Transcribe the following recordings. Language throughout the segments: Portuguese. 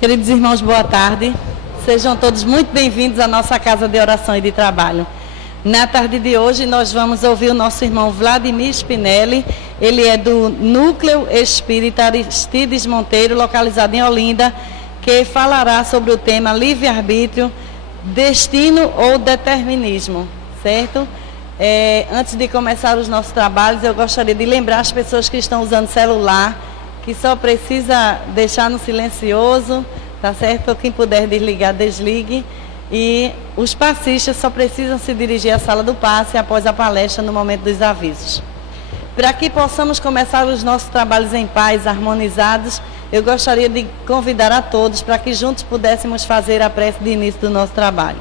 Queridos irmãos, boa tarde. Sejam todos muito bem-vindos à nossa casa de oração e de trabalho. Na tarde de hoje nós vamos ouvir o nosso irmão Vladimir Spinelli. Ele é do Núcleo Espírita Aristides Monteiro, localizado em Olinda, que falará sobre o tema livre-arbítrio, destino ou determinismo, certo? Antes de começar os nossos trabalhos, eu gostaria de lembrar as pessoas que estão usando celular, que só precisa deixar no silencioso, tá certo? Quem puder desligar, desligue. E os passistas só precisam se dirigir à sala do passe após a palestra no momento dos avisos. Para que possamos começar os nossos trabalhos em paz, harmonizados, eu gostaria de convidar a todos para que juntos pudéssemos fazer a prece de início do nosso trabalho.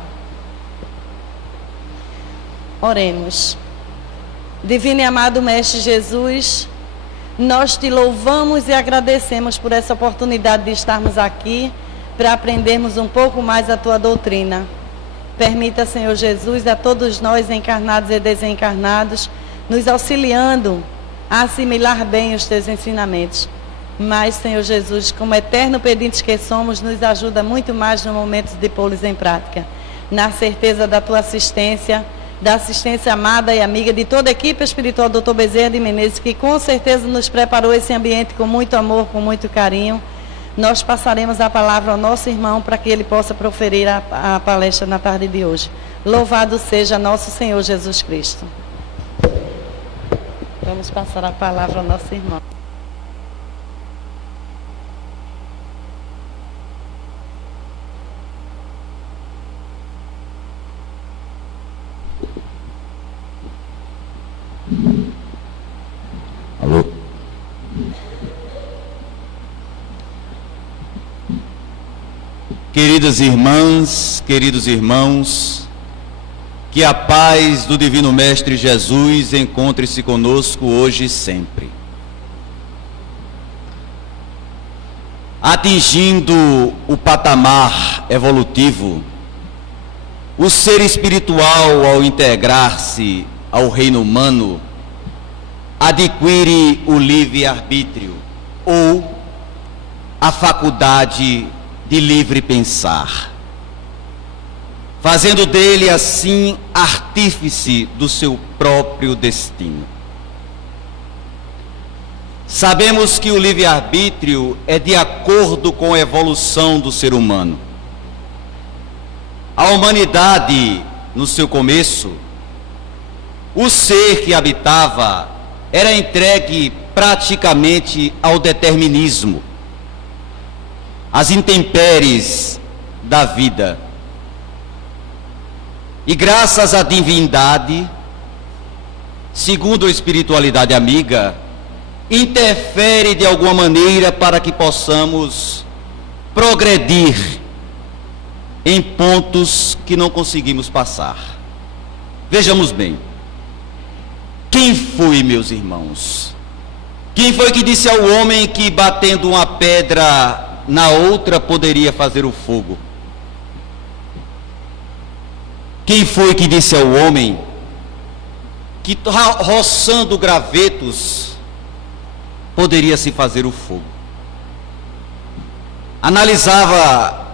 Oremos. Divino e amado Mestre Jesus, nós te louvamos e agradecemos por essa oportunidade de estarmos aqui para aprendermos um pouco mais a tua doutrina. Permita, Senhor Jesus, a todos nós, encarnados e desencarnados, nos auxiliando a assimilar bem os teus ensinamentos. Mas, Senhor Jesus, como eterno pedintes que somos, nos ajuda muito mais no momento de pô-los em prática. Na certeza da tua assistência, da assistência amada e amiga de toda a equipe espiritual do Dr. Bezerra de Menezes, que com certeza nos preparou esse ambiente com muito amor, com muito carinho. Nós passaremos a palavra ao nosso irmão para que ele possa proferir a palestra na tarde de hoje. Louvado seja nosso Senhor Jesus Cristo. Vamos passar a palavra ao nosso irmão. Alô? Queridas irmãs, queridos irmãos, que a paz do Divino Mestre Jesus encontre-se conosco hoje e sempre. Atingindo o patamar evolutivo, o ser espiritual, ao integrar-se ao reino humano, adquire o livre-arbítrio ou a faculdade de livre pensar, fazendo dele assim artífice do seu próprio destino. Sabemos que o livre-arbítrio é de acordo com a evolução do ser humano. A humanidade, no seu começo, o ser que habitava era entregue praticamente ao determinismo, às intempéries da vida. E graças à divindade, segundo a espiritualidade amiga, interfere de alguma maneira para que possamos progredir em pontos que não conseguimos passar. Vejamos bem. Quem foi, meus irmãos? Quem foi que disse ao homem que batendo uma pedra na outra poderia fazer o fogo? Quem foi que disse ao homem que roçando gravetos poderia se fazer o fogo? Analisava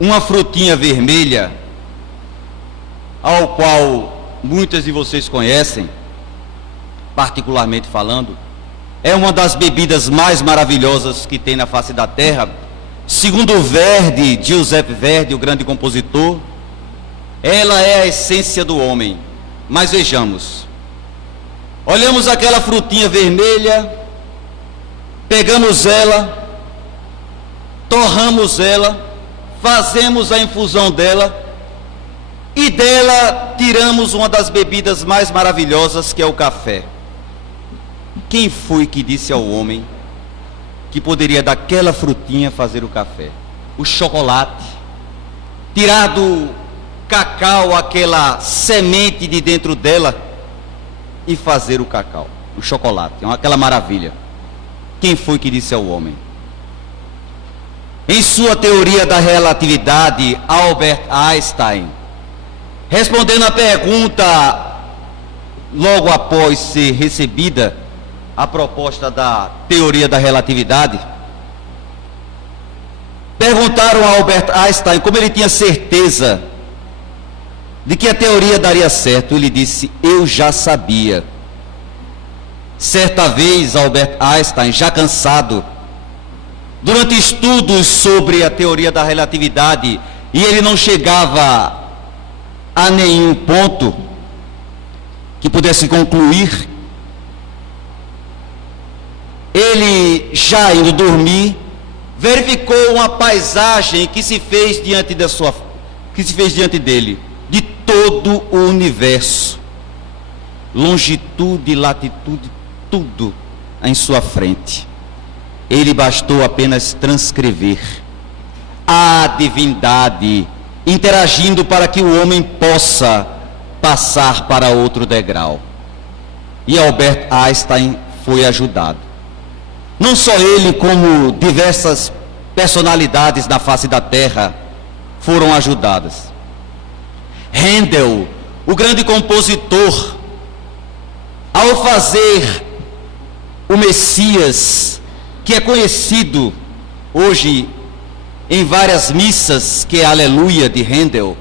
uma frutinha vermelha, ao qual muitas de vocês conhecem, particularmente falando, é uma das bebidas mais maravilhosas que tem na face da terra. Segundo Verdi, Giuseppe Verdi, o grande compositor, ela é a essência do homem. Mas vejamos, olhamos aquela frutinha vermelha, pegamos ela, torramos ela, fazemos a infusão dela, e dela tiramos uma das bebidas mais maravilhosas, que é o café. Quem foi que disse ao homem que poderia daquela frutinha fazer o café? O chocolate. Tirar do cacau aquela semente de dentro dela e fazer o cacau, o chocolate, aquela maravilha. Quem foi que disse ao homem? Em sua teoria da relatividade, Albert Einstein, respondendo a pergunta logo após ser recebida a proposta da teoria da relatividade, Perguntaram a Albert Einstein como ele tinha certeza de que a teoria daria certo. Ele disse: eu já sabia. Certa vez, Albert Einstein, já cansado, durante estudos sobre a teoria da relatividade, e ele não chegava a nenhum ponto que pudesse concluir, ele, já indo dormir, verificou uma paisagem que se fez diante dele, de todo o universo, longitude, latitude, tudo em sua frente. Ele bastou apenas transcrever a divindade interagindo para que o homem possa passar para outro degrau. E Albert Einstein foi ajudado. Não só ele, como diversas personalidades na face da Terra foram ajudadas. Handel, o grande compositor, ao fazer o Messias, que é conhecido hoje em várias missas, que é Aleluia de Handel,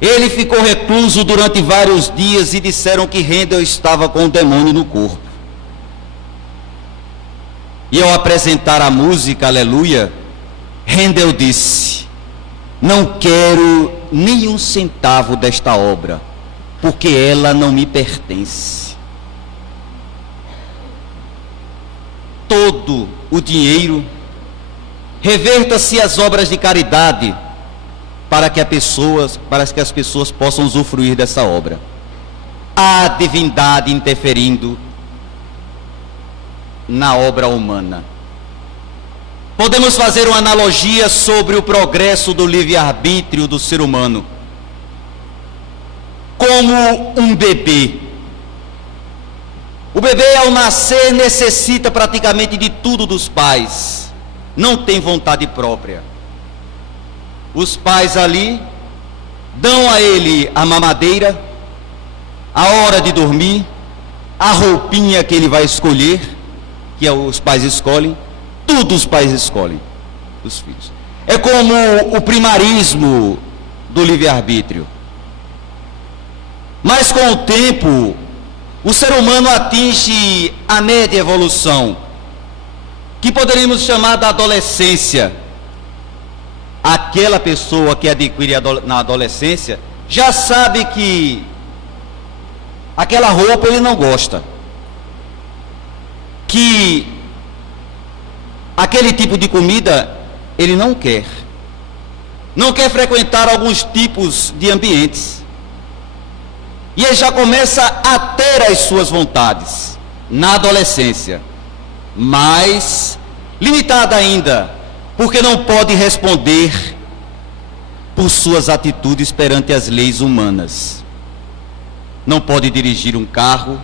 ele ficou recluso durante vários dias e disseram que Handel estava com o demônio no corpo. E ao apresentar a música Aleluia, Handel disse: não quero nenhum centavo desta obra, porque ela não me pertence. Todo o dinheiro reverta-se às obras de caridade, para que as pessoas possam usufruir dessa obra. A divindade interferindo na obra humana. Podemos fazer uma analogia sobre o progresso do livre-arbítrio do ser humano. Como um bebê. O bebê, ao nascer, necessita praticamente de tudo dos pais. Não tem vontade própria. Os pais ali dão a ele a mamadeira, a hora de dormir, a roupinha que ele vai escolher, que os pais escolhem, tudo os pais escolhem, os filhos. É como o primarismo do livre-arbítrio. Mas com o tempo, o ser humano atinge a média evolução, que poderíamos chamar da adolescência. Aquela pessoa que adquire na adolescência já sabe que aquela roupa ele não gosta, que aquele tipo de comida ele não quer frequentar alguns tipos de ambientes, e ele já começa a ter as suas vontades na adolescência, mas limitada ainda, porque não pode responder por suas atitudes perante as leis humanas. Não pode dirigir um carro,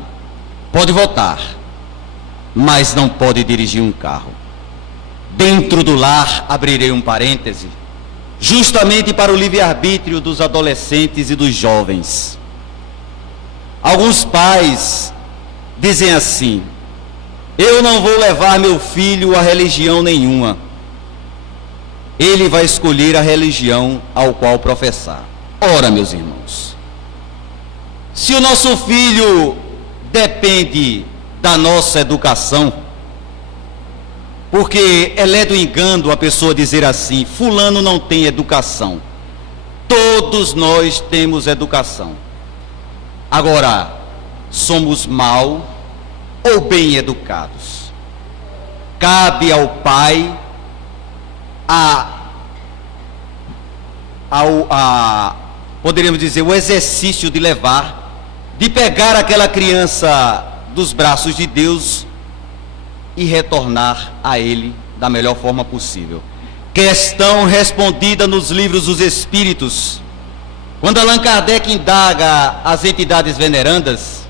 pode votar, mas não pode dirigir um carro. Dentro do lar, abrirei um parêntese, justamente para o livre-arbítrio dos adolescentes e dos jovens. Alguns pais dizem assim: eu não vou levar meu filho a religião nenhuma. Ele vai escolher a religião ao qual professar. Ora, meus irmãos, se o nosso filho depende da nossa educação, porque é do engano a pessoa dizer assim: fulano não tem educação. Todos nós temos educação. Agora, somos mal ou bem educados? Cabe ao pai poderíamos dizer, o exercício de pegar aquela criança dos braços de Deus e retornar a Ele da melhor forma possível. Questão respondida nos livros dos Espíritos, quando Allan Kardec indaga as entidades venerandas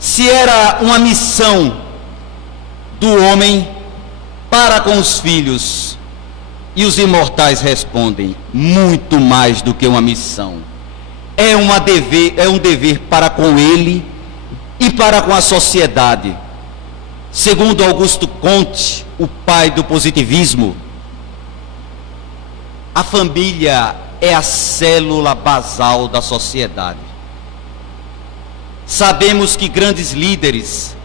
se era uma missão do homem para com os filhos. E os imortais respondem: muito mais do que uma missão. É um dever para com ele e para com a sociedade. Segundo Augusto Comte, o pai do positivismo, a família é a célula basal da sociedade. Sabemos que grandes líderes,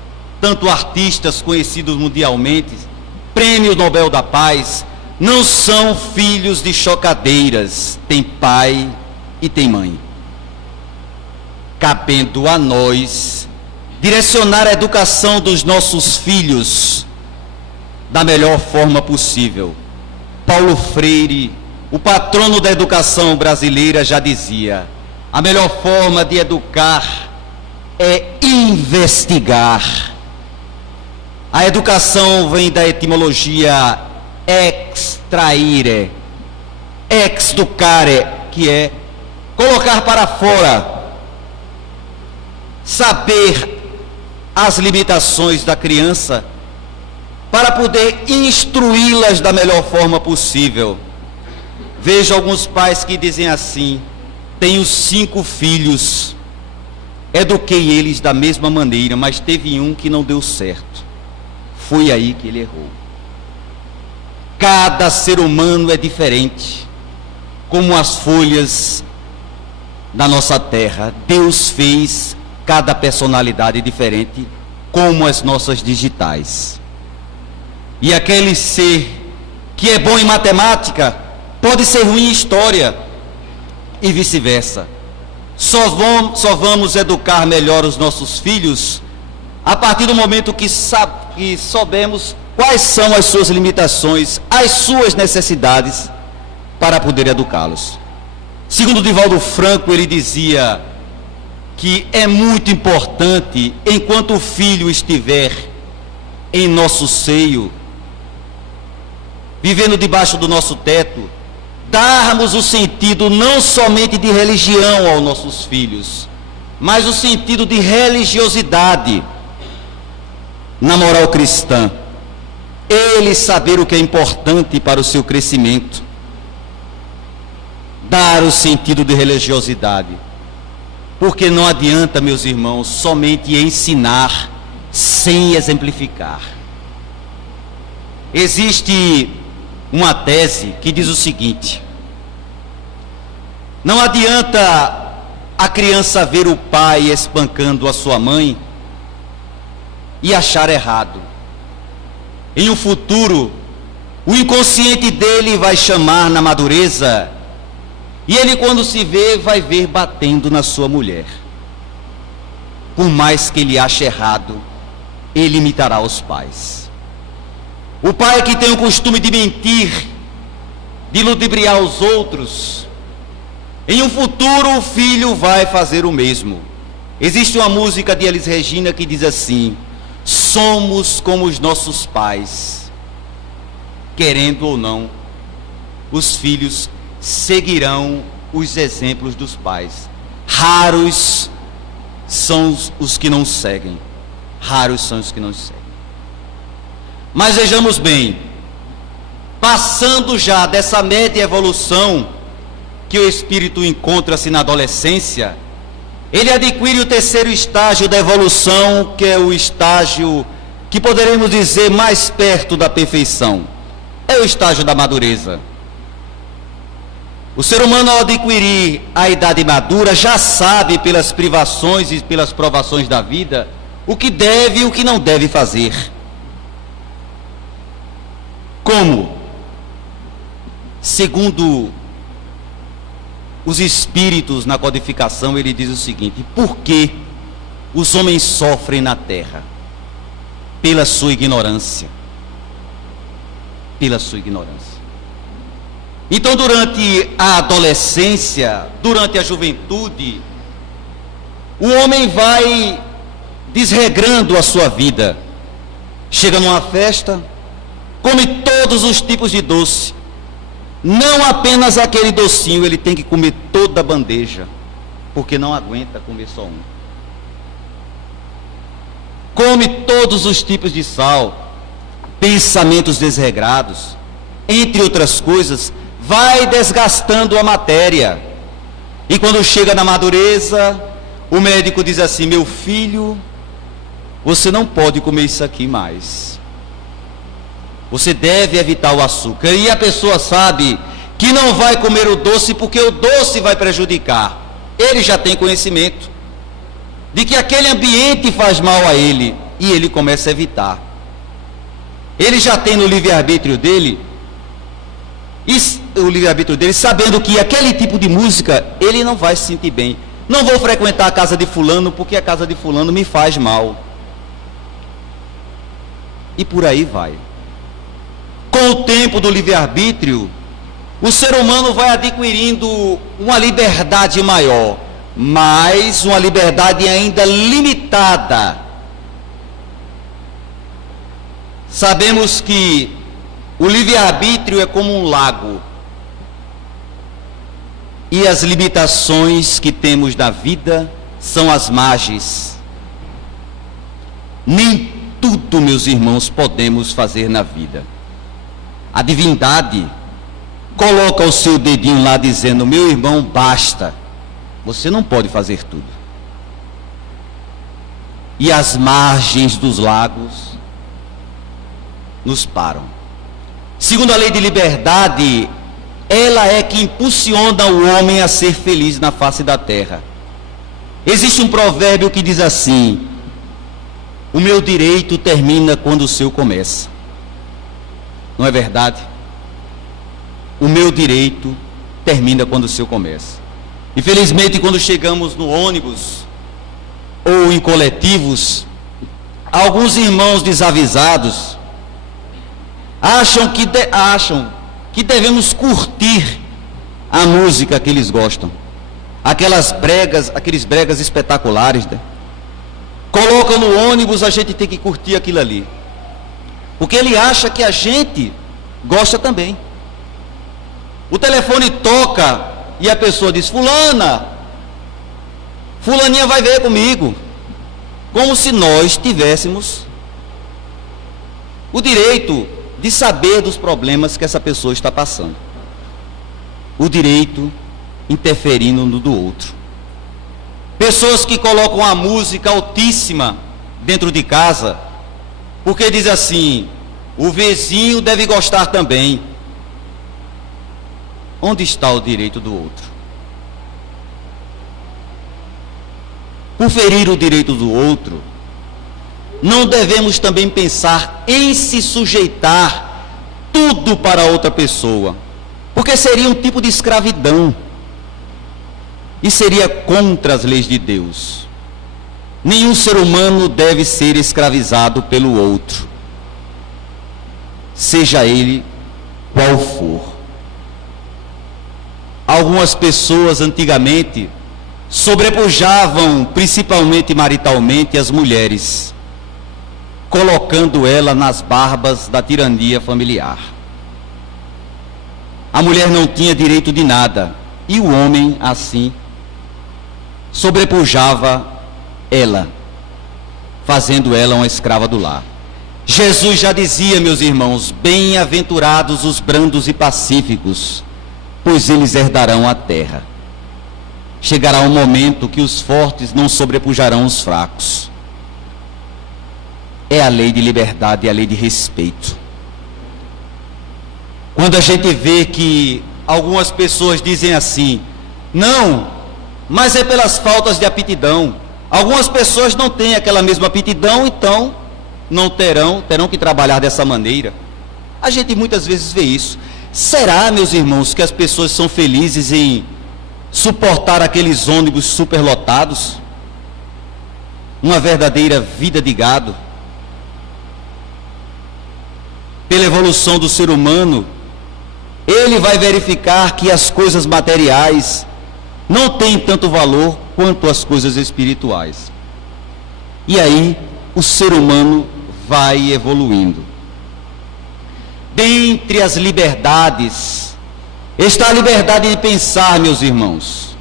tanto artistas conhecidos mundialmente, Prêmio Nobel da Paz, não são filhos de chocadeiras, tem pai e tem mãe. Cabendo a nós direcionar a educação dos nossos filhos da melhor forma possível. Paulo Freire, o patrono da educação brasileira, já dizia: a melhor forma de educar é investigar. A educação vem da etimologia extraire, exducare, que é colocar para fora, saber as limitações da criança para poder instruí-las da melhor forma possível. Vejo alguns pais que dizem assim: tenho 5 filhos, eduquei eles da mesma maneira, mas teve um que não deu certo. Foi aí que ele errou. Cada ser humano é diferente, como as folhas da nossa terra. Deus fez cada personalidade diferente, como as nossas digitais. E aquele ser que é bom em matemática pode ser ruim em história, e vice-versa. Só vamos educar melhor os nossos filhos a partir do momento que soubermos quais são as suas limitações, as suas necessidades, para poder educá-los. Segundo Divaldo Franco, ele dizia que é muito importante, enquanto o filho estiver em nosso seio, vivendo debaixo do nosso teto, darmos o sentido não somente de religião aos nossos filhos, mas o sentido de religiosidade na moral cristã. Ele saber o que é importante para o seu crescimento, dar o sentido de religiosidade, porque não adianta, meus irmãos, somente ensinar sem exemplificar. Existe uma tese que diz o seguinte: não adianta a criança ver o pai espancando a sua mãe e achar errado. Em um futuro, o inconsciente dele vai chamar na madureza, e ele, quando se vê, vai ver batendo na sua mulher. Por mais que ele ache errado, ele imitará os pais. O pai que tem o costume de mentir, de ludibriar os outros, em um futuro o filho vai fazer o mesmo. Existe uma música de Elis Regina que diz assim: somos como os nossos pais. Querendo ou não, os filhos seguirão os exemplos dos pais. Raros são os que não seguem. Raros são os que não seguem. Mas vejamos bem, passando já dessa média evolução que o espírito encontra-se na adolescência, ele adquire o 3º estágio da evolução, que é o estágio que poderemos dizer mais perto da perfeição. É o estágio da madureza. O ser humano, ao adquirir a idade madura, já sabe pelas privações e pelas provações da vida o que deve e o que não deve fazer. Como? Segundo os espíritos na codificação, ele diz o seguinte: por que os homens sofrem na terra? Pela sua ignorância. Pela sua ignorância. Então, durante a adolescência, durante a juventude, o homem vai desregrando a sua vida. Chega numa festa, come todos os tipos de doce. Não apenas aquele docinho, ele tem que comer toda a bandeja, porque não aguenta comer só um. Come todos os tipos de sal, pensamentos desregrados, entre outras coisas, vai desgastando a matéria. E quando chega na madureza, o médico diz assim: meu filho, você não pode comer isso aqui mais. Você deve evitar o açúcar. E a pessoa sabe que não vai comer o doce porque o doce vai prejudicar. Ele já tem conhecimento de que aquele ambiente faz mal a ele e ele começa a evitar. Ele já tem no livre-arbítrio dele, sabendo que aquele tipo de música ele não vai se sentir bem. Não vou frequentar a casa de fulano porque a casa de fulano me faz mal. E por aí vai. Com o tempo do livre-arbítrio, o ser humano vai adquirindo uma liberdade maior, mas uma liberdade ainda limitada. Sabemos que o livre-arbítrio é como um lago, e as limitações que temos na vida são as margens. Nem tudo, meus irmãos, podemos fazer na vida. A divindade coloca o seu dedinho lá dizendo: meu irmão, basta, você não pode fazer tudo. E as margens dos lagos nos param. Segundo a lei de liberdade, ela é que impulsiona o homem a ser feliz na face da terra. Existe um provérbio que diz assim: o meu direito termina quando o seu começa. Não é verdade? O meu direito termina quando o seu começa. Infelizmente, quando chegamos no ônibus ou em coletivos, alguns irmãos desavisados acham que devemos curtir a música que eles gostam, aqueles bregas espetaculares, né? Colocam no ônibus, a gente tem que curtir aquilo ali, porque ele acha que a gente gosta também. O telefone toca e a pessoa diz: fulaninha vai ver comigo, como se nós tivéssemos o direito de saber dos problemas que essa pessoa está passando, o direito interferindo no do outro. Pessoas que colocam a música altíssima dentro de casa, porque diz assim: o vizinho deve gostar também. Onde está o direito do outro? Por ferir o direito do outro, não devemos também pensar em se sujeitar tudo para outra pessoa, porque seria um tipo de escravidão e seria contra as leis de Deus. Nenhum ser humano deve ser escravizado pelo outro, seja ele qual for. Algumas pessoas antigamente sobrepujavam, principalmente maritalmente, as mulheres, colocando ela nas barbas da tirania familiar. A mulher não tinha direito de nada, e o homem, assim, sobrepujava ela, fazendo ela uma escrava do lar. Jesus já dizia, meus irmãos: bem-aventurados os brandos e pacíficos, pois eles herdarão a terra. Chegará um momento que os fortes não sobrepujarão os fracos. É a lei de liberdade e a lei de respeito. Quando a gente vê que algumas pessoas dizem assim: não, mas é pelas faltas de aptidão. Algumas pessoas não têm aquela mesma aptidão, então não terão que trabalhar dessa maneira. A gente muitas vezes vê isso. Será, meus irmãos, que as pessoas são felizes em suportar aqueles ônibus superlotados? Uma verdadeira vida de gado? Pela evolução do ser humano, ele vai verificar que as coisas materiais não têm tanto valor quanto as coisas espirituais. E aí, o ser humano vai evoluindo. Dentre as liberdades, está a liberdade de pensar, meus irmãos.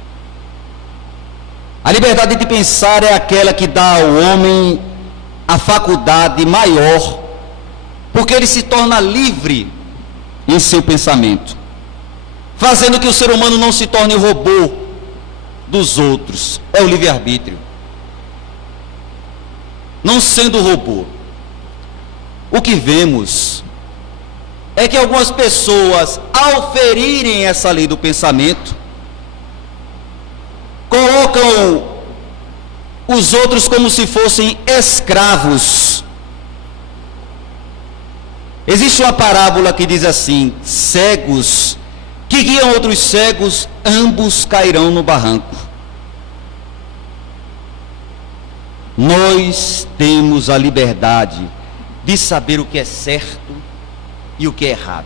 A liberdade de pensar é aquela que dá ao homem a faculdade maior, porque ele se torna livre em seu pensamento, fazendo que o ser humano não se torne robô dos outros. É o livre-arbítrio. Não sendo robô. O que vemos é que algumas pessoas, ao ferirem essa lei do pensamento, colocam os outros como se fossem escravos. Existe uma parábola que diz assim: cegos que guiam outros cegos, ambos cairão no barranco. Nós temos a liberdade de saber o que é certo e o que é errado.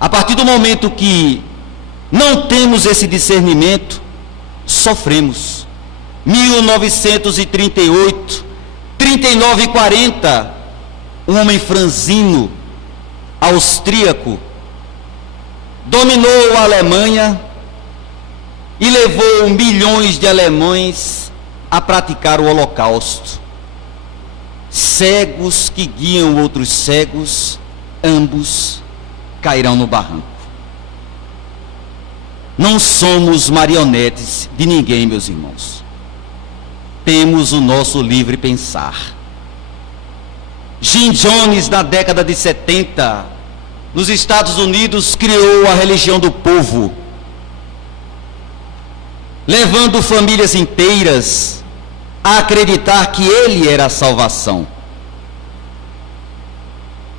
A partir do momento que não temos esse discernimento, sofremos. 1938, 39 e 40, um homem franzino, austríaco, dominou a Alemanha e levou milhões de alemães a praticar o Holocausto. Cegos que guiam outros cegos, ambos cairão no barranco. Não somos marionetes de ninguém, meus irmãos. Temos o nosso livre pensar. Jim Jones, na década de 70, nos Estados Unidos, criou a religião do povo, levando famílias inteiras a acreditar que ele era a salvação.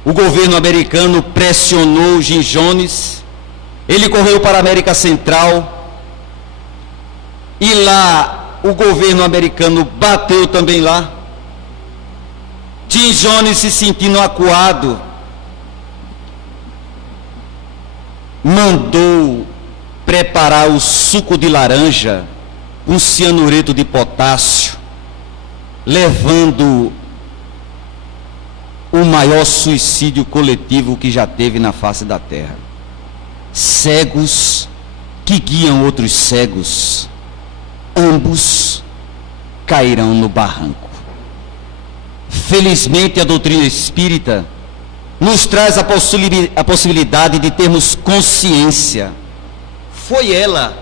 O governo americano pressionou Jim Jones, ele correu para a América Central, e lá o governo americano bateu também lá. Jim Jones, se sentindo acuado, mandou preparar o suco de laranja com cianureto de potássio, levando o maior suicídio coletivo que já teve na face da terra. Cegos que guiam outros cegos, ambos cairão no barranco. Felizmente, a doutrina espírita nos traz a possibilidade de termos consciência. Foi ela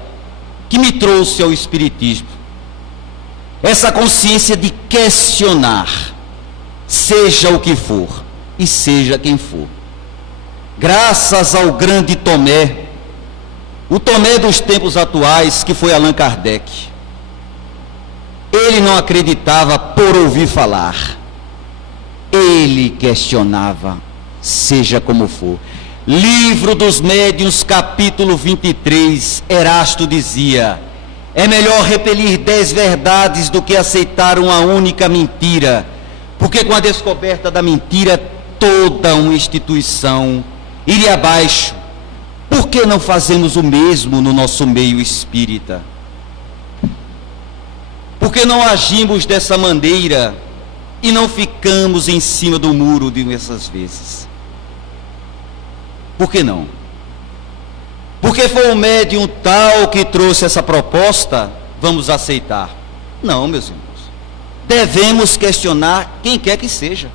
que me trouxe ao espiritismo. Essa consciência de questionar, seja o que for e seja quem for. Graças ao grande Tomé, o Tomé dos tempos atuais, que foi Allan Kardec. Ele não acreditava por ouvir falar. Ele questionava, seja como for. Livro dos Médiuns, capítulo 23, Erasto dizia: é melhor repelir 10 verdades do que aceitar uma única mentira, porque com a descoberta da mentira, toda uma instituição iria abaixo. Por que não fazemos o mesmo no nosso meio espírita? Por que não agimos dessa maneira e não ficamos em cima do muro diversas vezes? Por que não? Porque foi o médium tal que trouxe essa proposta, vamos aceitar? Não, meus irmãos. Devemos questionar quem quer que seja.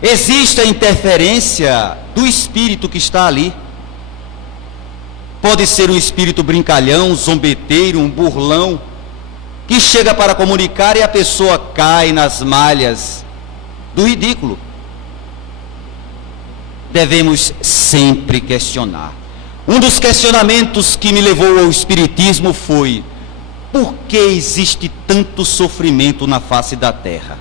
Existe a interferência do espírito que está ali. Pode ser um espírito brincalhão, um zombeteiro, um burlão, que chega para comunicar e a pessoa cai nas malhas do ridículo. Devemos sempre questionar. Um dos questionamentos que me levou ao espiritismo foi: por que existe tanto sofrimento na face da terra?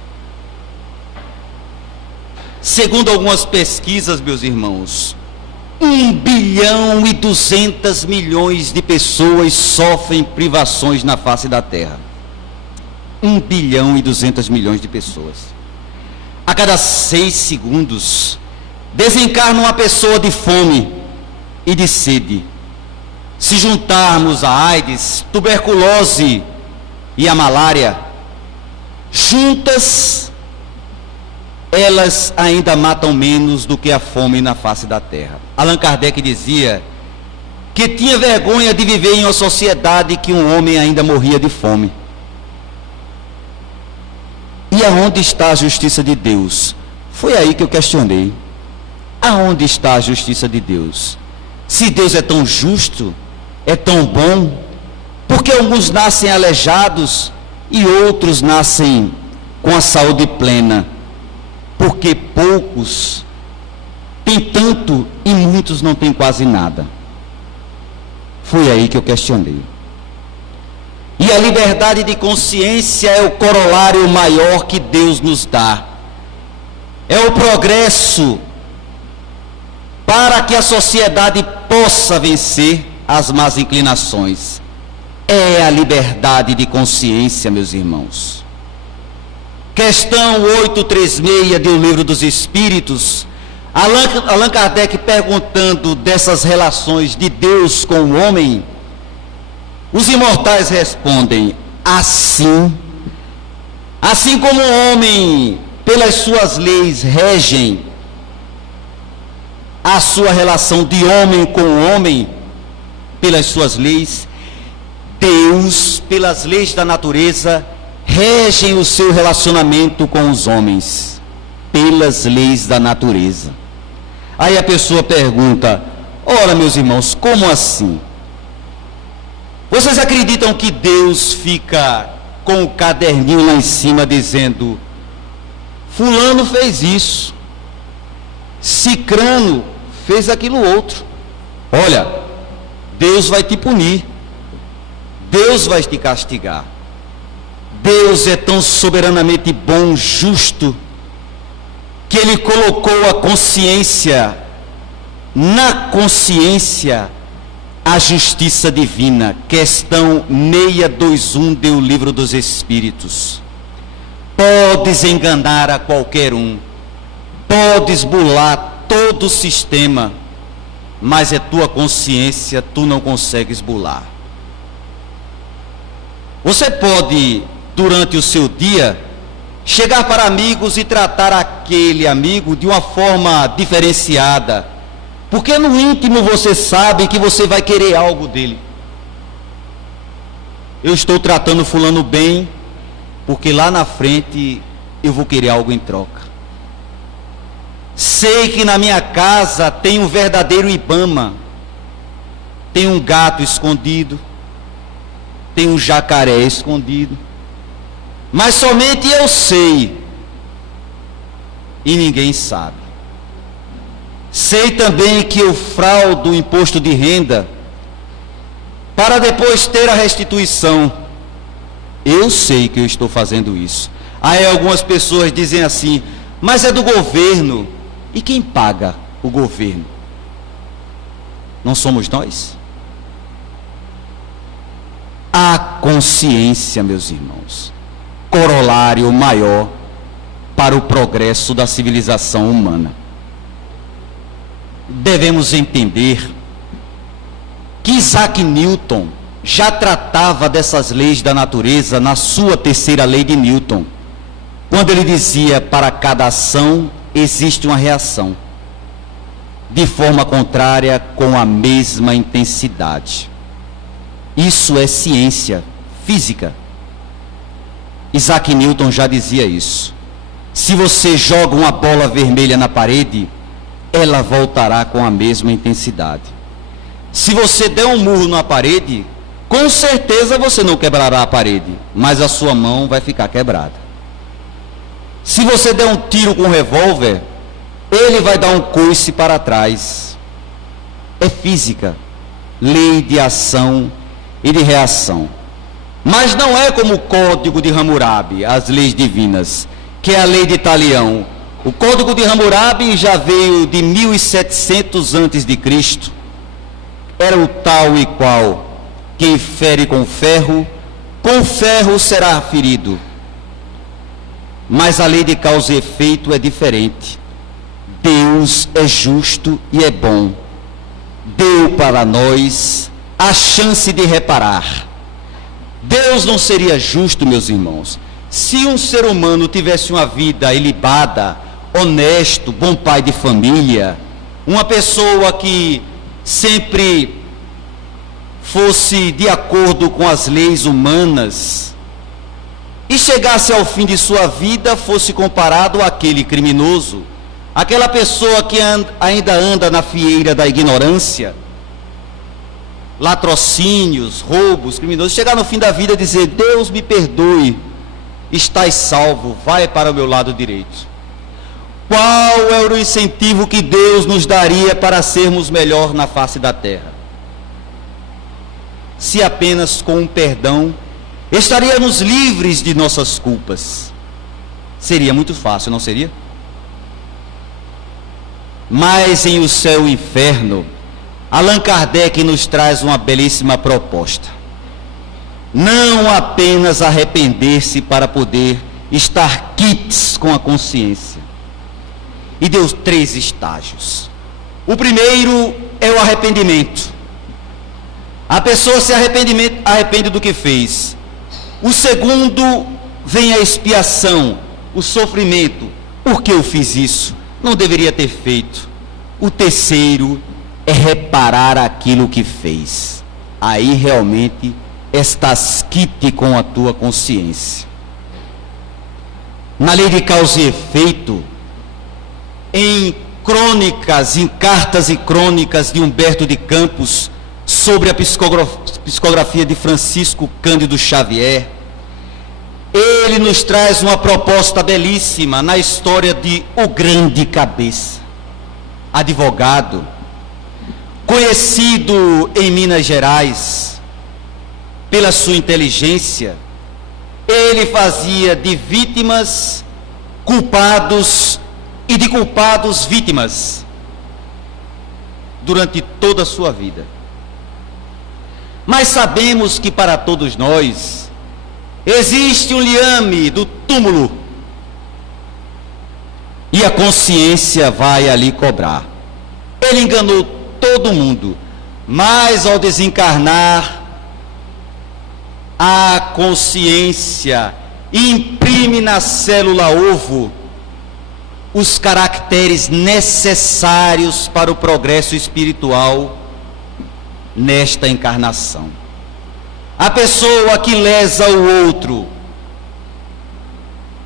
Segundo algumas pesquisas, meus irmãos, 1,2 bilhão de pessoas sofrem privações na face da terra. 1,2 bilhão de pessoas. A cada 6 segundos, desencarna uma pessoa de fome e de sede. Se juntarmos a AIDS, tuberculose e a malária, juntas, elas ainda matam menos do que a fome na face da terra. Allan Kardec dizia que tinha vergonha de viver em uma sociedade que um homem ainda morria de fome. E aonde está a justiça de Deus? Foi aí que eu questionei. Aonde está a justiça de Deus? Se Deus é tão justo, é tão bom, por que alguns nascem aleijados e outros nascem com a saúde plena? Porque poucos tem tanto e muitos não têm quase nada. Foi aí que eu questionei. E a liberdade de consciência é o corolário maior que Deus nos dá. É o progresso para que a sociedade possa vencer as más inclinações. É a liberdade de consciência, meus irmãos. Questão 836 do Livro dos Espíritos, Allan Kardec perguntando dessas relações de Deus com o homem, os imortais respondem: assim como o homem, pelas suas leis, regem a sua relação de homem com o homem, pelas suas leis, Deus, pelas leis da natureza, regem o seu relacionamento com os homens, pelas leis da natureza. Aí a pessoa pergunta: ora, meus irmãos, como assim? Vocês acreditam que Deus fica com o caderninho lá em cima dizendo: fulano fez isso, cicrano fez aquilo outro, olha, Deus vai te punir, Deus vai te castigar? Deus é tão soberanamente bom, justo, que Ele colocou a consciência, na consciência, a justiça divina. Questão 621 do Livro dos Espíritos. Podes enganar a qualquer um, podes bular todo o sistema, mas é tua consciência, tu não consegues bular. Você pode, durante o seu dia, chegar para amigos e tratar aquele amigo de uma forma diferenciada, porque no íntimo você sabe que você vai querer algo dele. Eu estou tratando fulano bem, porque lá na frente eu vou querer algo em troca. Sei que na minha casa tem um verdadeiro Ibama, tem um gato escondido, tem um jacaré escondido, mas somente eu sei e ninguém sabe. Sei também que eu fraudo o imposto de renda para depois ter a restituição. Eu sei que eu estou fazendo isso. Aí algumas pessoas dizem assim: mas é do governo. E quem paga o governo? Não somos nós? A consciência, meus irmãos, corolário maior para o progresso da civilização humana. Devemos entender que Isaac Newton já tratava dessas leis da natureza na sua terceira lei de Newton, quando ele dizia: para cada ação existe uma reação, de forma contrária com a mesma intensidade. Isso é ciência física. Isaac Newton já dizia isso. Se você joga uma bola vermelha na parede, ela voltará com a mesma intensidade. Se você der um murro na parede, com certeza você não quebrará a parede, mas a sua mão vai ficar quebrada. Se você der um tiro com um revólver, ele vai dar um coice para trás. É física, lei de ação e de reação. Mas não é como o Código de Hammurabi, as leis divinas, que é a lei de Talião. O Código de Hammurabi já veio de 1700 a.C. Era o tal e qual: quem fere com ferro será ferido. Mas a lei de causa e efeito é diferente. Deus é justo e é bom. Deu para nós a chance de reparar. Deus não seria justo, meus irmãos, se um ser humano tivesse uma vida ilibada, honesto, bom pai de família, uma pessoa que sempre fosse de acordo com as leis humanas, e chegasse ao fim de sua vida, fosse comparado àquele criminoso, aquela pessoa que ainda anda na fieira da ignorância, latrocínios, roubos, criminosos, chegar no fim da vida e dizer: Deus me perdoe, estás salvo, vai para o meu lado direito. qual era o incentivo que Deus nos daria para sermos melhor na face da terra? Se apenas com um perdão estaríamos livres de nossas culpas. Seria muito fácil, não seria? Mas em O Céu e o Inferno, Allan Kardec nos traz uma belíssima proposta. Não apenas arrepender-se para poder estar quites com a consciência. E deu 3 estágios. O primeiro é o arrependimento. A pessoa se arrepende do que fez. O segundo vem a expiação, o sofrimento. Por que eu fiz isso? Não deveria ter feito. O terceiro é reparar aquilo que fez. Aí realmente estás quite com a tua consciência. Na lei de causa e efeito, em crônicas, em cartas e crônicas de Humberto de Campos, sobre a psicografia de Francisco Cândido Xavier, ele nos traz uma proposta belíssima na história de O Grande Cabeça, advogado, conhecido em Minas Gerais pela sua inteligência. Ele fazia de vítimas culpados e de culpados vítimas durante toda a sua vida. Mas sabemos que para todos nós existe um liame do túmulo e a consciência vai ali cobrar. Ele enganou todo mundo, mas ao desencarnar, a consciência imprime na célula ovo os caracteres necessários para o progresso espiritual nesta encarnação. A pessoa que lesa o outro,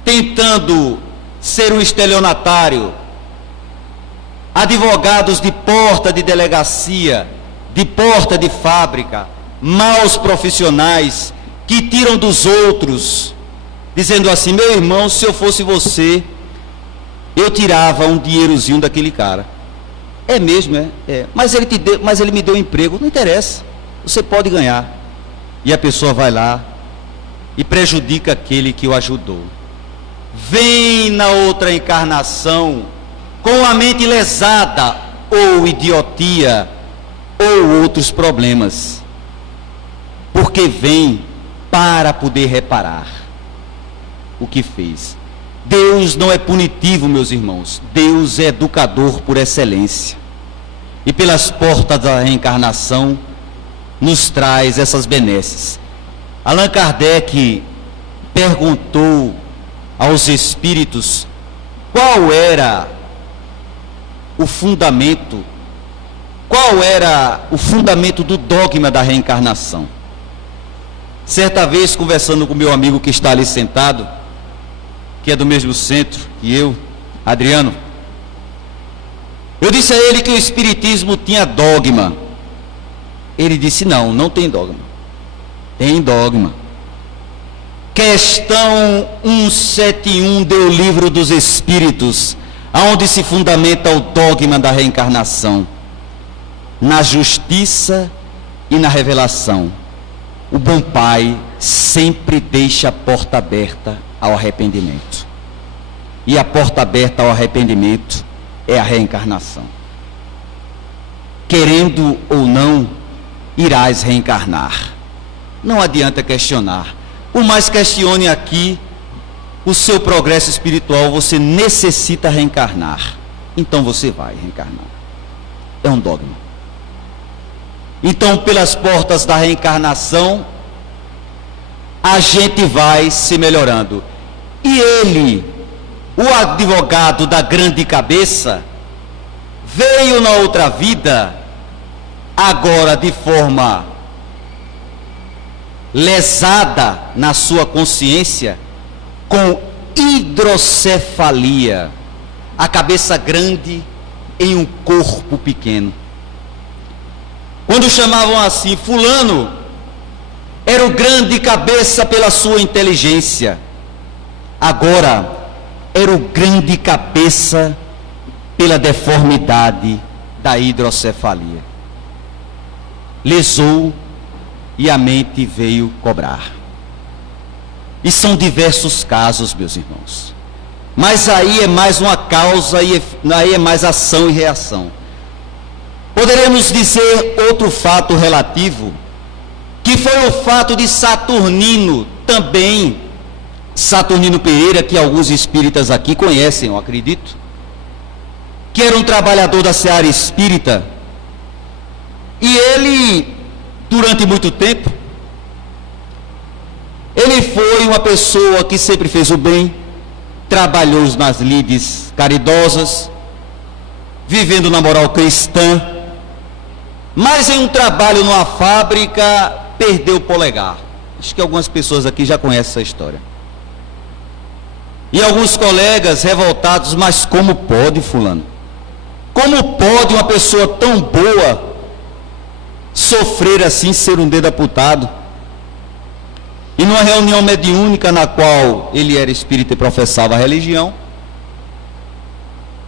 tentando ser um estelionatário, advogados de porta de delegacia, de porta de fábrica, maus profissionais, que tiram dos outros, dizendo assim: meu irmão, se eu fosse você, eu tirava um dinheirozinho daquele cara. É mesmo, é. Mas ele me deu um emprego. Não interessa, você pode ganhar. E a pessoa vai lá e prejudica aquele que o ajudou. Vem na outra encarnação com a mente lesada, ou idiotia, ou outros problemas, porque vem para poder reparar o que fez. Deus não é punitivo, meus irmãos. Deus é educador por excelência. E pelas portas da reencarnação nos traz essas benesses. Allan Kardec perguntou aos espíritos qual era o fundamento do dogma da reencarnação. Certa vez, conversando com meu amigo que está ali sentado, que é do mesmo centro que eu, Adriano, eu disse a ele que o Espiritismo tinha dogma. Ele disse: não tem dogma. Tem dogma. Questão 171 do Livro dos Espíritos, aonde se fundamenta o dogma da reencarnação. Na justiça e na revelação, o bom Pai sempre deixa a porta aberta ao arrependimento. E a porta aberta ao arrependimento é a reencarnação. Querendo ou não, irás reencarnar. Não adianta questionar. Por mais questione aqui o seu progresso espiritual, você necessita reencarnar. Então você vai reencarnar. É um dogma. Então, pelas portas da reencarnação, a gente vai se melhorando. E ele, o advogado da grande cabeça, veio na outra vida, agora de forma lesada na sua consciência, com hidrocefalia, a cabeça grande em um corpo pequeno. Quando chamavam assim, fulano era o grande cabeça pela sua inteligência. Agora era o grande cabeça pela deformidade da hidrocefalia. Lesou e a mente veio cobrar. E são diversos casos, meus irmãos. Mas aí é mais uma causa, e aí é mais ação e reação. Poderemos dizer outro fato relativo, que foi o fato de Saturnino, também Saturnino Pereira, que alguns espíritas aqui conhecem, eu acredito, que era um trabalhador da seara espírita, e ele, durante muito tempo, ele foi uma pessoa que sempre fez o bem, trabalhou nas lides caridosas, vivendo na moral cristã, mas em um trabalho numa fábrica, perdeu o polegar. Acho que algumas pessoas aqui já conhecem essa história. E alguns colegas revoltados, mas como pode, fulano? Como pode uma pessoa tão boa sofrer assim, ser um dedo amputado? E numa reunião mediúnica na qual ele era espírita e professava a religião,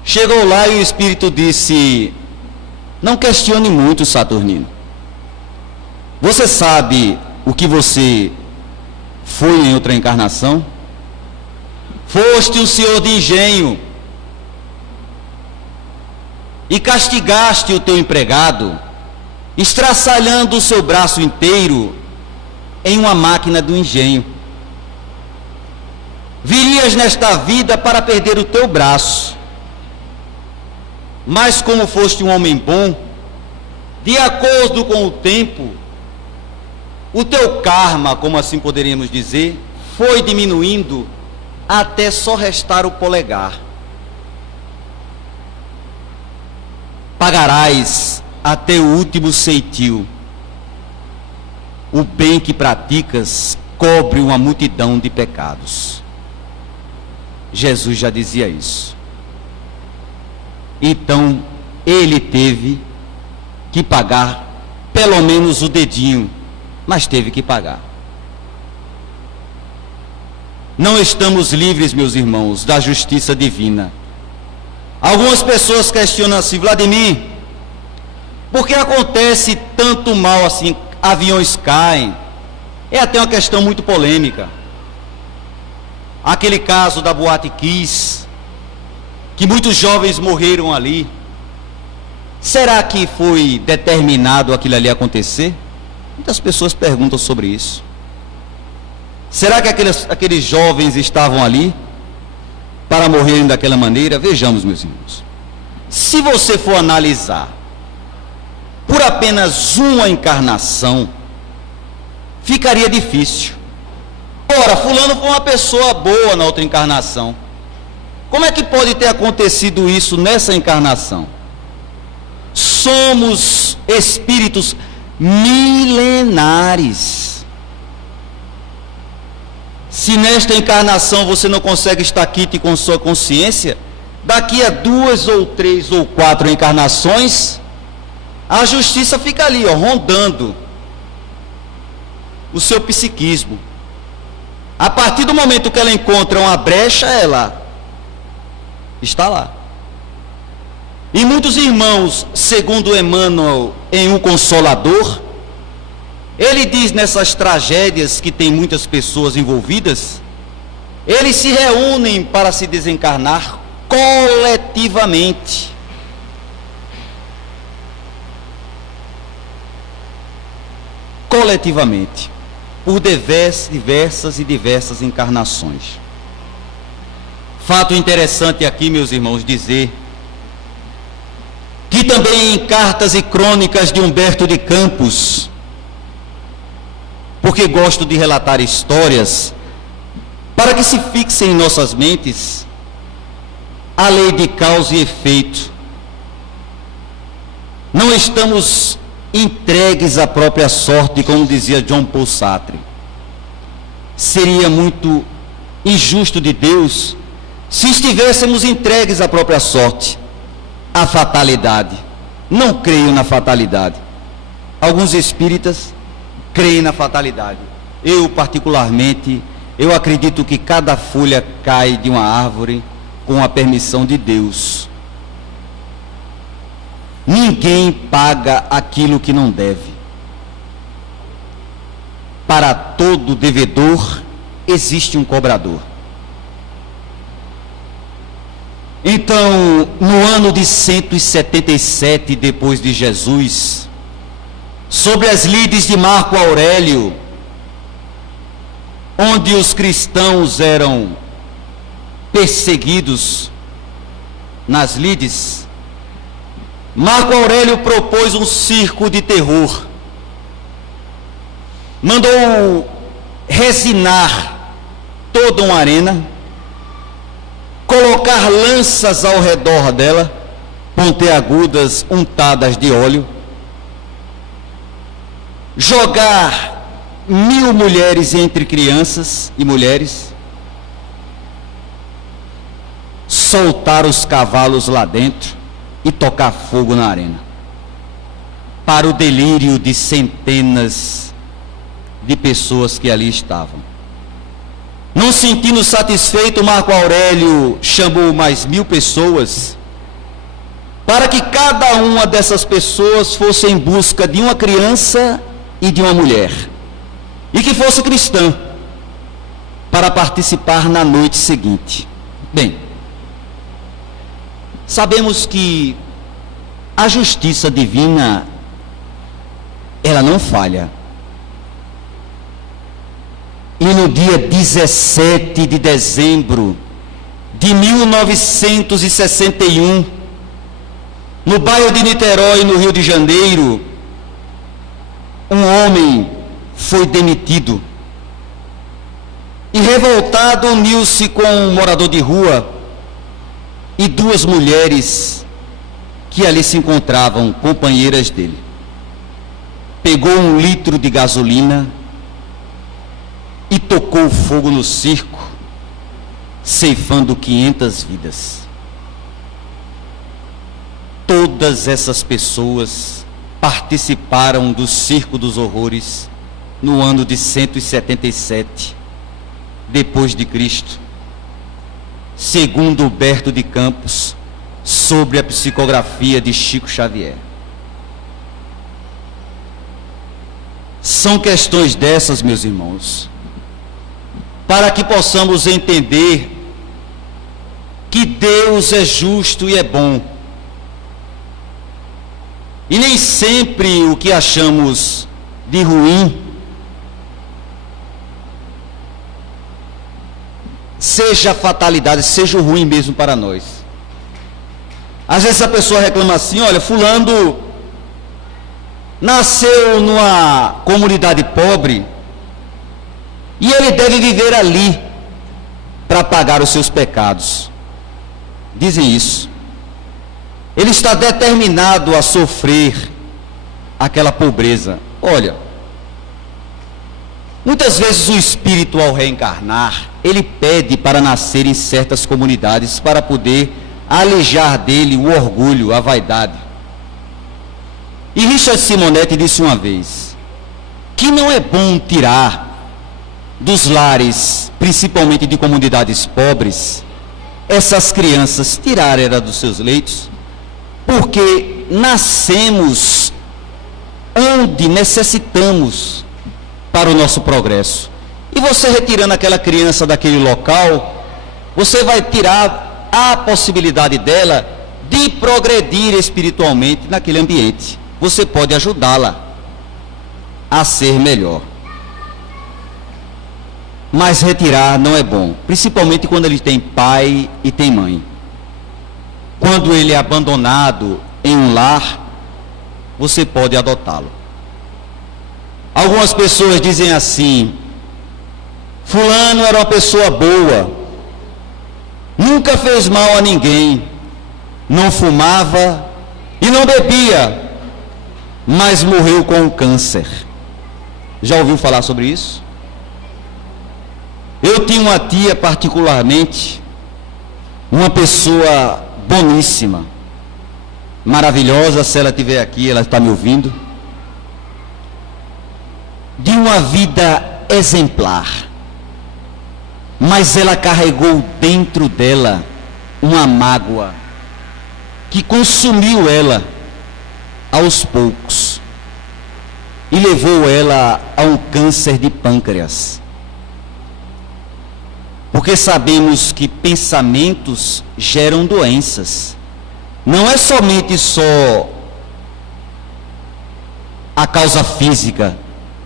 chegou lá e o espírito disse: não questione muito, Saturnino. Você sabe o que você foi em outra encarnação? Foste um senhor de engenho e castigaste o teu empregado, estraçalhando o seu braço inteiro em uma máquina do engenho. Virias nesta vida para perder o teu braço, mas como foste um homem bom, de acordo com o tempo, o teu karma, como assim poderíamos dizer, foi diminuindo até só restar o polegar. Pagarás até o último ceitil. O bem que praticas cobre uma multidão de pecados. Jesus já dizia isso. Então, ele teve que pagar pelo menos o dedinho, mas teve que pagar. Não estamos livres, meus irmãos, da justiça divina. Algumas pessoas questionam assim: Vladimir, por que acontece tanto mal assim? Aviões caem. É até uma questão muito polêmica. Aquele caso da Boate Kiss, que muitos jovens morreram ali. Será que foi determinado aquilo ali acontecer? Muitas pessoas perguntam sobre isso. Será que aqueles jovens estavam ali para morrerem daquela maneira? Vejamos, meus irmãos. Se você for analisar por apenas uma encarnação, ficaria difícil. Ora, fulano foi uma pessoa boa na outra encarnação. Como é que pode ter acontecido isso nessa encarnação? Somos espíritos milenares. Se nesta encarnação você não consegue estar quite com sua consciência, daqui a 2 ou 3 ou 4 encarnações, a justiça fica ali, rondando o seu psiquismo. A partir do momento que ela encontra uma brecha, ela está lá. E muitos irmãos, segundo Emmanuel, em O Consolador, ele diz nessas tragédias que tem muitas pessoas envolvidas, eles se reúnem para se desencarnar coletivamente. Coletivamente, por diversas encarnações. Fato interessante aqui, meus irmãos, dizer que também em cartas e crônicas de Humberto de Campos, porque gosto de relatar histórias, para que se fixem em nossas mentes a lei de causa e efeito. Não estamos entregues à própria sorte, como dizia John Paul Sartre. Seria muito injusto de Deus se estivéssemos entregues à própria sorte, à fatalidade. Não creio na fatalidade. Alguns espíritas creem na fatalidade. Eu, particularmente, eu acredito que cada folha cai de uma árvore com a permissão de Deus. Ninguém paga aquilo que não deve. Para todo devedor existe um cobrador. Então, no ano de 177 depois de Jesus, sobre as lides de Marco Aurélio, onde os cristãos eram perseguidos nas lides, Marco Aurélio propôs um circo de terror. Mandou resinar toda uma arena, colocar lanças ao redor dela, pontiagudas untadas de óleo, jogar 1000 mulheres entre crianças e mulheres, soltar os cavalos lá dentro e tocar fogo na arena, para o delírio de centenas de pessoas que ali estavam. Não sentindo satisfeito, Marco Aurélio chamou mais 1000 pessoas, para que cada uma dessas pessoas fosse em busca de uma criança e de uma mulher, e que fosse cristã, para participar na noite seguinte. Bem, sabemos que a justiça divina, ela não falha. E no dia 17 de dezembro de 1961, no bairro de Niterói, no Rio de Janeiro, um homem foi demitido. E revoltado, uniu-se com um morador de rua e 2 mulheres que ali se encontravam, companheiras dele. Pegou 1 litro de gasolina e tocou fogo no circo, ceifando 500 vidas. Todas essas pessoas participaram do Circo dos Horrores no ano de 177 depois de Cristo, segundo Humberto de Campos, sobre a psicografia de Chico Xavier. São questões dessas, meus irmãos, para que possamos entender que Deus é justo e é bom. E nem sempre o que achamos de ruim seja fatalidade, seja o ruim mesmo para nós. Às vezes a pessoa reclama assim: olha, fulano nasceu numa comunidade pobre e ele deve viver ali para pagar os seus pecados. Dizem isso. Ele está determinado a sofrer aquela pobreza. Olha, muitas vezes o espírito, ao reencarnar, ele pede para nascer em certas comunidades para poder alejar dele o orgulho, a vaidade. E Richard Simonetti disse uma vez que não é bom tirar dos lares, principalmente de comunidades pobres, essas crianças, tirar ela dos seus leitos, porque nascemos onde necessitamos para o nosso progresso. E você retirando aquela criança daquele local, você vai tirar a possibilidade dela de progredir espiritualmente naquele ambiente. Você pode ajudá-la a ser melhor. Mas retirar não é bom, principalmente quando ele tem pai e tem mãe. Quando ele é abandonado em um lar, você pode adotá-lo. Algumas pessoas dizem assim: fulano era uma pessoa boa, nunca fez mal a ninguém, não fumava e não bebia, mas morreu com um câncer. Já ouviu falar sobre isso? Eu tinha uma tia particularmente, uma pessoa boníssima, maravilhosa. Se ela estiver aqui, ela está me ouvindo, de uma vida exemplar, mas ela carregou dentro dela uma mágoa que consumiu ela aos poucos e levou ela a um câncer de pâncreas. Porque sabemos que pensamentos geram doenças. Não é somente só a causa física,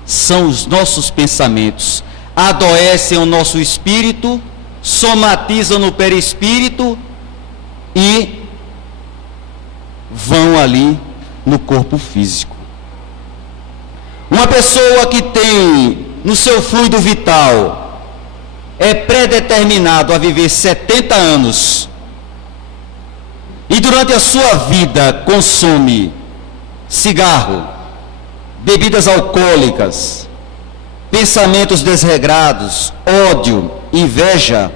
são os nossos pensamentos. Adoecem o nosso espírito, somatizam no perispírito e vão ali no corpo físico. Uma pessoa que tem no seu fluido vital, é predeterminado a viver 70 anos, e durante a sua vida consome cigarro, bebidas alcoólicas, pensamentos desregrados, ódio, inveja,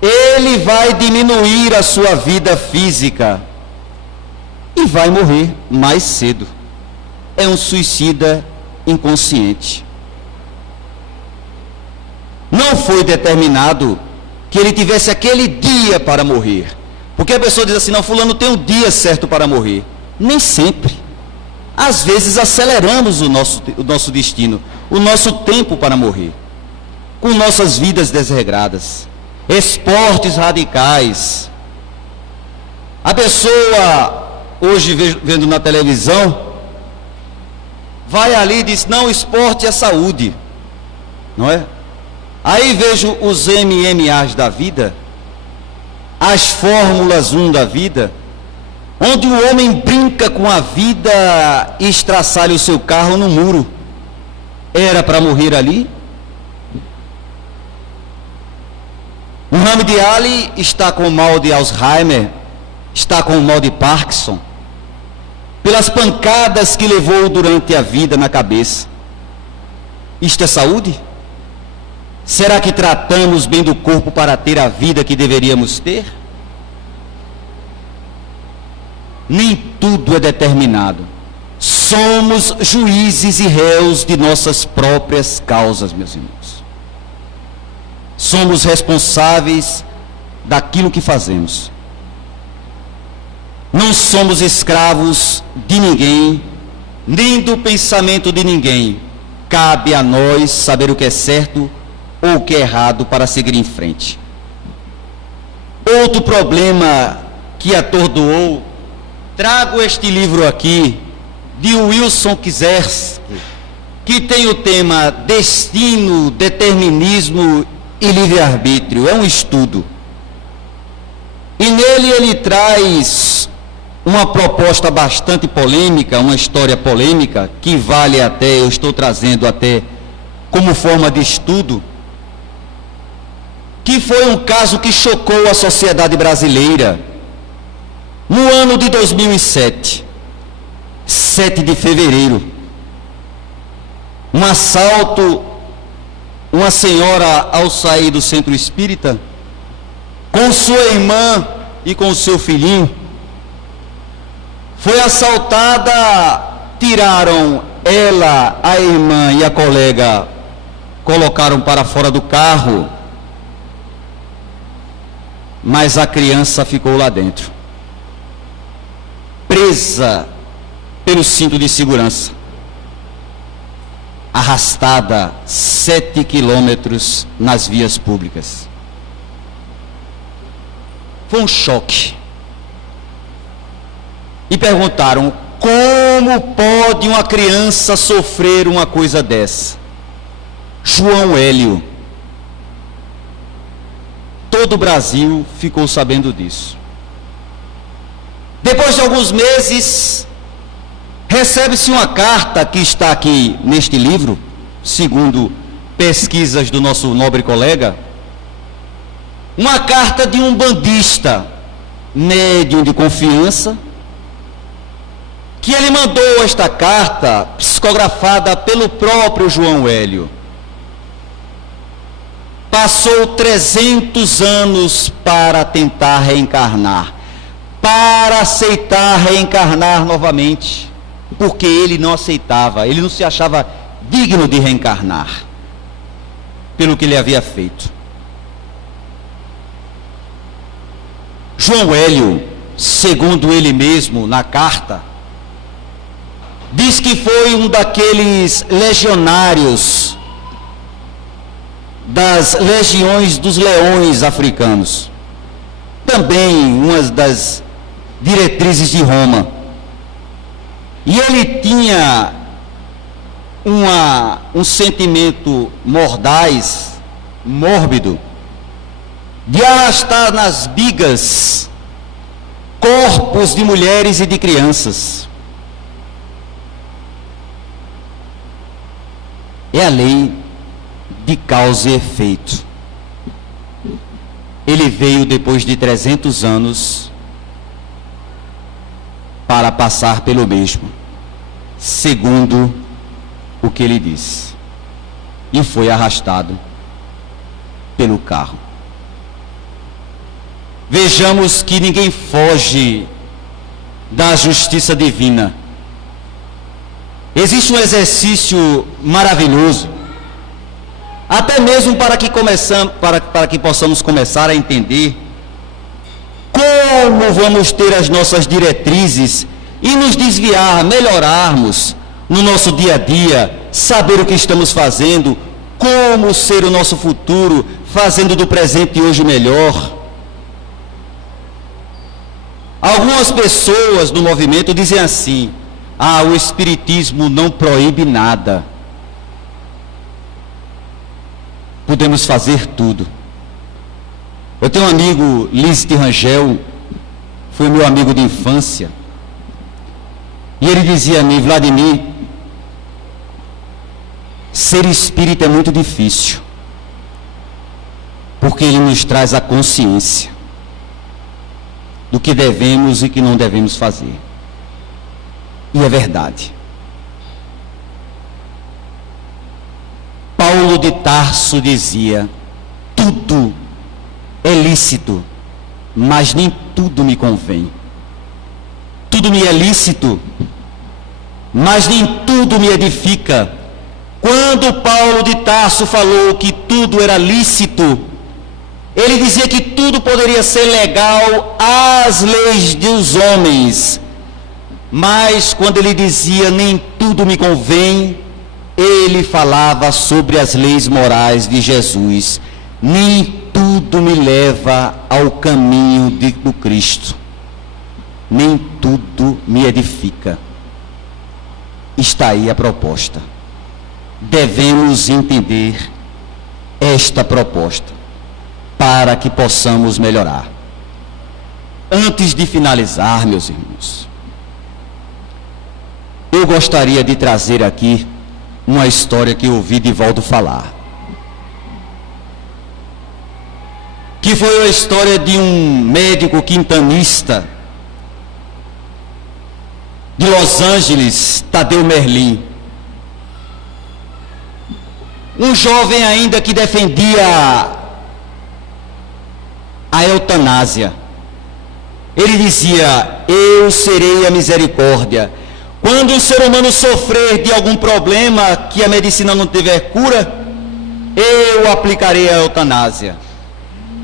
ele vai diminuir a sua vida física e vai morrer mais cedo. É um suicida inconsciente. Não foi determinado que ele tivesse aquele dia para morrer. Porque a pessoa diz assim, não, fulano tem um dia certo para morrer. Nem sempre. Às vezes aceleramos o nosso destino, o nosso tempo para morrer, com nossas vidas desregradas, esportes radicais. A pessoa, hoje vendo na televisão, vai ali e diz, não, esporte é saúde, não é? Aí vejo os MMAs da vida, as Fórmulas 1 da vida, onde o homem brinca com a vida e estraçalha o seu carro no muro. Era para morrer ali? Muhammad Ali está com o mal de Alzheimer, está com o mal de Parkinson, pelas pancadas que levou durante a vida na cabeça. Isto é saúde? Será que tratamos bem do corpo para ter a vida que deveríamos ter? Nem tudo é determinado. Somos juízes e réus de nossas próprias causas, meus irmãos. Somos responsáveis daquilo que fazemos. Não somos escravos de ninguém, nem do pensamento de ninguém. Cabe a nós saber o que é certo ou o que é errado para seguir em frente. Outro problema que atordoou, trago este livro aqui, de Wilson Kizerski, que tem o tema Destino, Determinismo e Livre-Arbítrio. É um estudo. E nele ele traz uma proposta bastante polêmica, uma história polêmica, que vale até, eu estou trazendo até como forma de estudo, que foi um caso que chocou a sociedade brasileira. No ano de 2007, 7 de fevereiro, um assalto, uma senhora ao sair do centro espírita, com sua irmã e com seu filhinho, foi assaltada, tiraram ela, a irmã e a colega, colocaram para fora do carro, mas a criança ficou lá dentro, presa pelo cinto de segurança, arrastada 7 quilômetros nas vias públicas. Foi um choque. E perguntaram, como pode uma criança sofrer uma coisa dessa? João Hélio. Todo o Brasil ficou sabendo disso. Depois de alguns meses, recebe-se uma carta que está aqui neste livro, segundo pesquisas do nosso nobre colega, uma carta de um bandista, médium de confiança, que ele mandou esta carta psicografada pelo próprio João Hélio. Passou 300 anos para tentar reencarnar, para aceitar reencarnar novamente, porque ele não aceitava, ele não se achava digno de reencarnar, pelo que ele havia feito. João Hélio, segundo ele mesmo na carta, diz que foi um daqueles legionários das legiões dos leões africanos, também uma das diretrizes de Roma. E ele tinha um sentimento mordaz, mórbido, de arrastar nas bigas corpos de mulheres e de crianças. É a lei de causa e efeito. Ele veio depois de 300 anos para passar pelo mesmo, segundo o que ele disse, e foi arrastado pelo carro. Vejamos que ninguém foge da justiça divina. Existe um exercício maravilhoso, até mesmo para que possamos começar a entender como vamos ter as nossas diretrizes e nos desviar, melhorarmos no nosso dia a dia, saber o que estamos fazendo, como ser o nosso futuro, fazendo do presente hoje melhor. Algumas pessoas do movimento dizem assim: o Espiritismo não proíbe nada. Podemos fazer tudo. Eu tenho um amigo, Lício Rangel, foi meu amigo de infância, e ele dizia a mim: Vladimir, ser espírita é muito difícil, porque ele nos traz a consciência do que devemos e que não devemos fazer. E é verdade. Paulo de Tarso dizia: tudo é lícito, mas nem tudo me convém. Tudo me é lícito, mas nem tudo me edifica. Quando Paulo de Tarso falou que tudo era lícito, ele dizia que tudo poderia ser legal às leis dos homens, mas quando ele dizia nem tudo me convém, ele falava sobre as leis morais de Jesus. Nem tudo me leva ao caminho do Cristo, nem tudo me edifica. Está aí a proposta. Devemos entender esta proposta para que possamos melhorar. Antes de finalizar, meus irmãos, eu gostaria de trazer aqui uma história que eu ouvi Divaldo falar, que foi a história de um médico quintanista de Los Angeles, Tadeu Merlin, um jovem ainda que defendia a eutanásia. Ele dizia: eu serei a misericórdia. Quando um ser humano sofrer de algum problema que a medicina não tiver cura, eu aplicarei a eutanásia.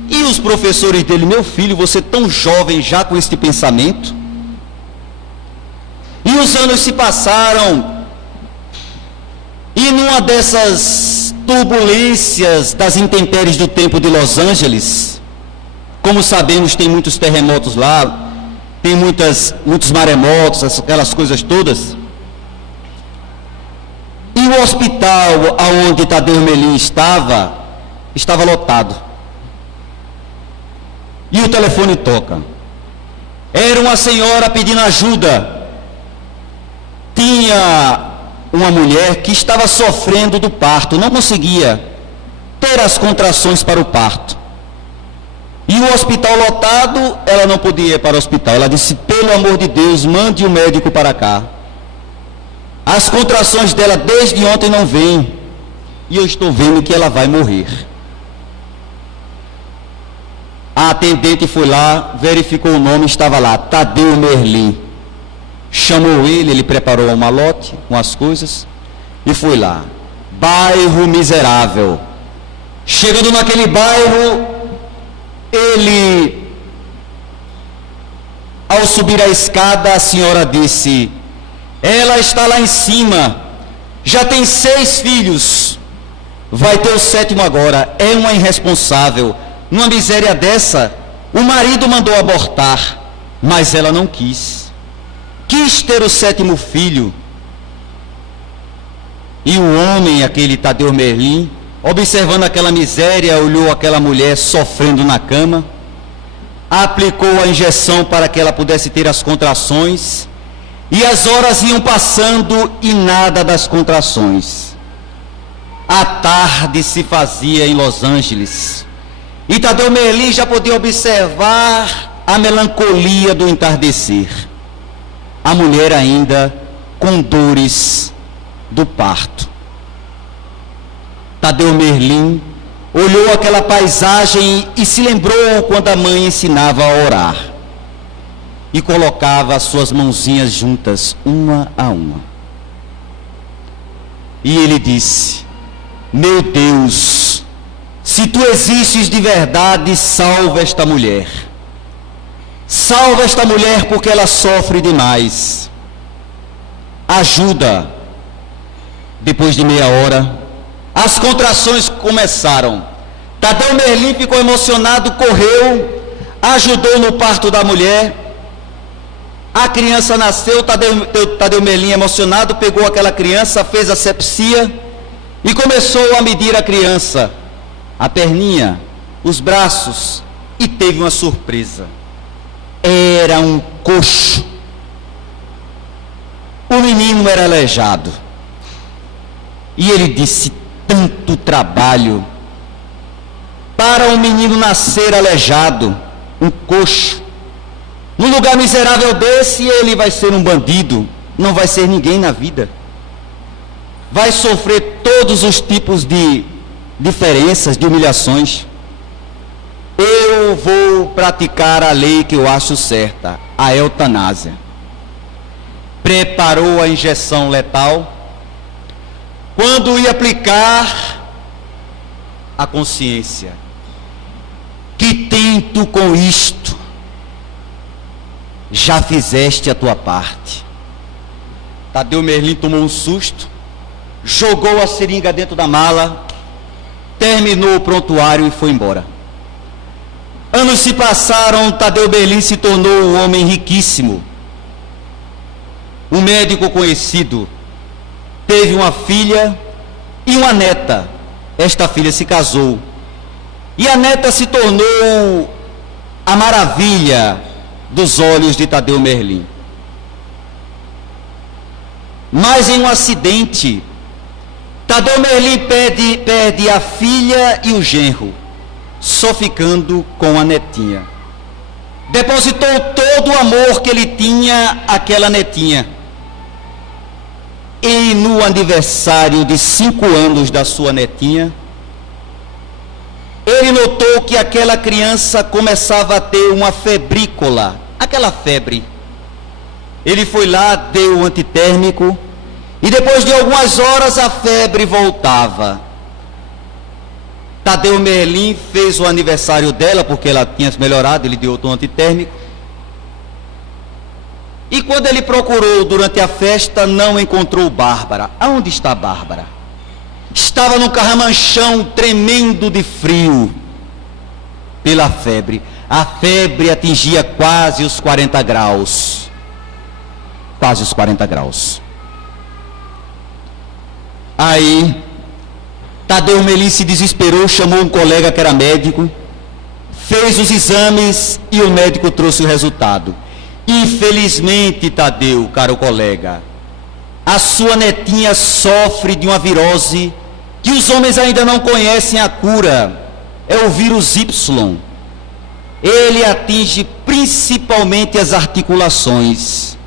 E os professores dele: meu filho, você tão jovem já com este pensamento? E os anos se passaram, e numa dessas turbulências das intempéries do tempo de Los Angeles, como sabemos, tem muitos terremotos lá, tem muitos maremotos, aquelas coisas todas. E o hospital onde Tadeu Merlin estava lotado. E o telefone toca. Era uma senhora pedindo ajuda. Tinha uma mulher que estava sofrendo do parto, não conseguia ter as contrações para o parto. E o hospital lotado, ela não podia ir para o hospital. Ela disse: pelo amor de Deus, mande o médico para cá. As contrações dela desde ontem não vêm, e eu estou vendo que ela vai morrer. A atendente foi lá, verificou o nome, estava lá, Tadeu Merlin. Chamou ele preparou um malote com as coisas e foi lá. Bairro miserável. Chegando naquele bairro, ele Ao subir a escada, a senhora disse: ela está lá em cima, já tem 6 filhos, vai ter o 7º agora. É uma irresponsável. Numa miséria dessa, o marido mandou abortar, mas ela não quis. Quis ter o 7º filho. E o homem, aquele Tadeu Merlin, observando aquela miséria, olhou aquela mulher sofrendo na cama, aplicou a injeção para que ela pudesse ter as contrações, e as horas iam passando e nada das contrações. A tarde se fazia em Los Angeles, e Tadeu Merlin já podia observar a melancolia do entardecer. A mulher ainda com dores do parto. Tadeu Merlin olhou aquela paisagem e se lembrou quando a mãe ensinava a orar e colocava as suas mãozinhas juntas, uma a uma. E ele disse: meu Deus, se tu existes de verdade, salva esta mulher. Salva esta mulher porque ela sofre demais. Ajuda. Depois de meia hora, as contrações começaram. Tadeu Merlin ficou emocionado, correu, ajudou no parto da mulher. A criança nasceu, Tadeu Merlin, emocionado, pegou aquela criança, fez asepsia e começou a medir a criança, a perninha, os braços, e teve uma surpresa. Era um coxo. O menino era aleijado. E ele disse: tanto trabalho para um menino nascer aleijado, um coxo. Num lugar miserável desse, ele vai ser um bandido, não vai ser ninguém na vida. Vai sofrer todos os tipos de diferenças, de humilhações. Eu vou praticar a lei que eu acho certa, a eutanásia. Preparou a injeção letal. Quando ia aplicar, a consciência: que tento com isto? Já fizeste a tua parte. Tadeu Merlin tomou um susto, jogou a seringa dentro da mala, terminou o prontuário e foi embora. Anos se passaram, Tadeu Merlin se tornou um homem riquíssimo, um médico conhecido. Teve uma filha e uma neta. Esta filha se casou e a neta se tornou a maravilha dos olhos de Tadeu Merlin. Mas em um acidente, Tadeu Merlin perde a filha e o genro, só ficando com a netinha. Depositou todo o amor que ele tinha àquela netinha. E no aniversário de 5 anos da sua netinha, ele notou que aquela criança começava a ter uma febrícula, aquela febre. Ele foi lá, deu o antitérmico, e depois de algumas horas a febre voltava. Tadeu Merlin fez o aniversário dela, porque ela tinha se melhorado, ele deu outro antitérmico. E quando ele procurou durante a festa, não encontrou Bárbara. Aonde está Bárbara? Estava num carramanchão tremendo de frio pela febre. A febre atingia quase os 40 graus. Quase os 40 graus. Aí, Tadeu Merlin se desesperou, chamou um colega que era médico, fez os exames e o médico trouxe o resultado. Infelizmente, Tadeu, caro colega, a sua netinha sofre de uma virose que os homens ainda não conhecem a cura. É o vírus Y. Ele atinge principalmente as articulações.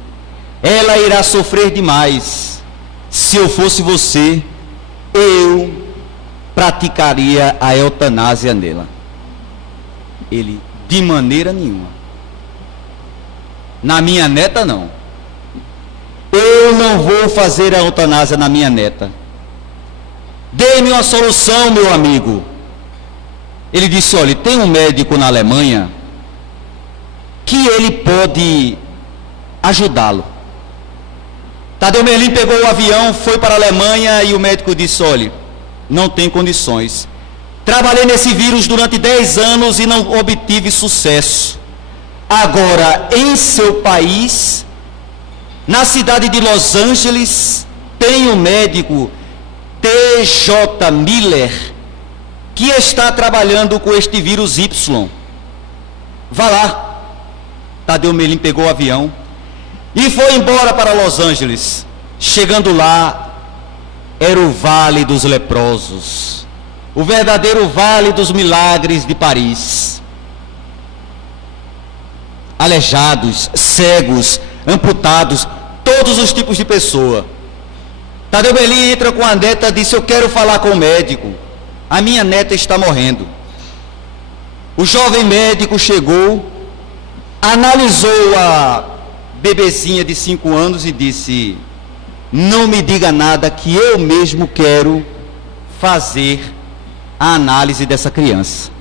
Ela irá sofrer demais. Se eu fosse você, eu praticaria a eutanásia nela. Ele: de maneira nenhuma. Na minha neta, não. Eu não vou fazer a eutanásia na minha neta. Dê-me uma solução, meu amigo. Ele disse: olha, tem um médico na Alemanha que ele pode ajudá-lo. Tadeu Merlin pegou o avião, foi para a Alemanha e o médico disse: olhe, não tem condições. Trabalhei nesse vírus durante 10 anos e não obtive sucesso. Agora, em seu país, na cidade de Los Angeles, tem um médico, T.J. Miller, que está trabalhando com este vírus Y. Vá lá. Tadeu Merlin pegou o avião e foi embora para Los Angeles. Chegando lá, era o Vale dos Leprosos, o verdadeiro Vale dos Milagres de Paris. Aleijados, cegos, amputados, todos os tipos de pessoa. Tadeu Merlin entra com a neta e disse: eu quero falar com o médico, a minha neta está morrendo. O jovem médico chegou, analisou a bebezinha de 5 anos e disse: não me diga nada, que eu mesmo quero fazer a análise dessa criança.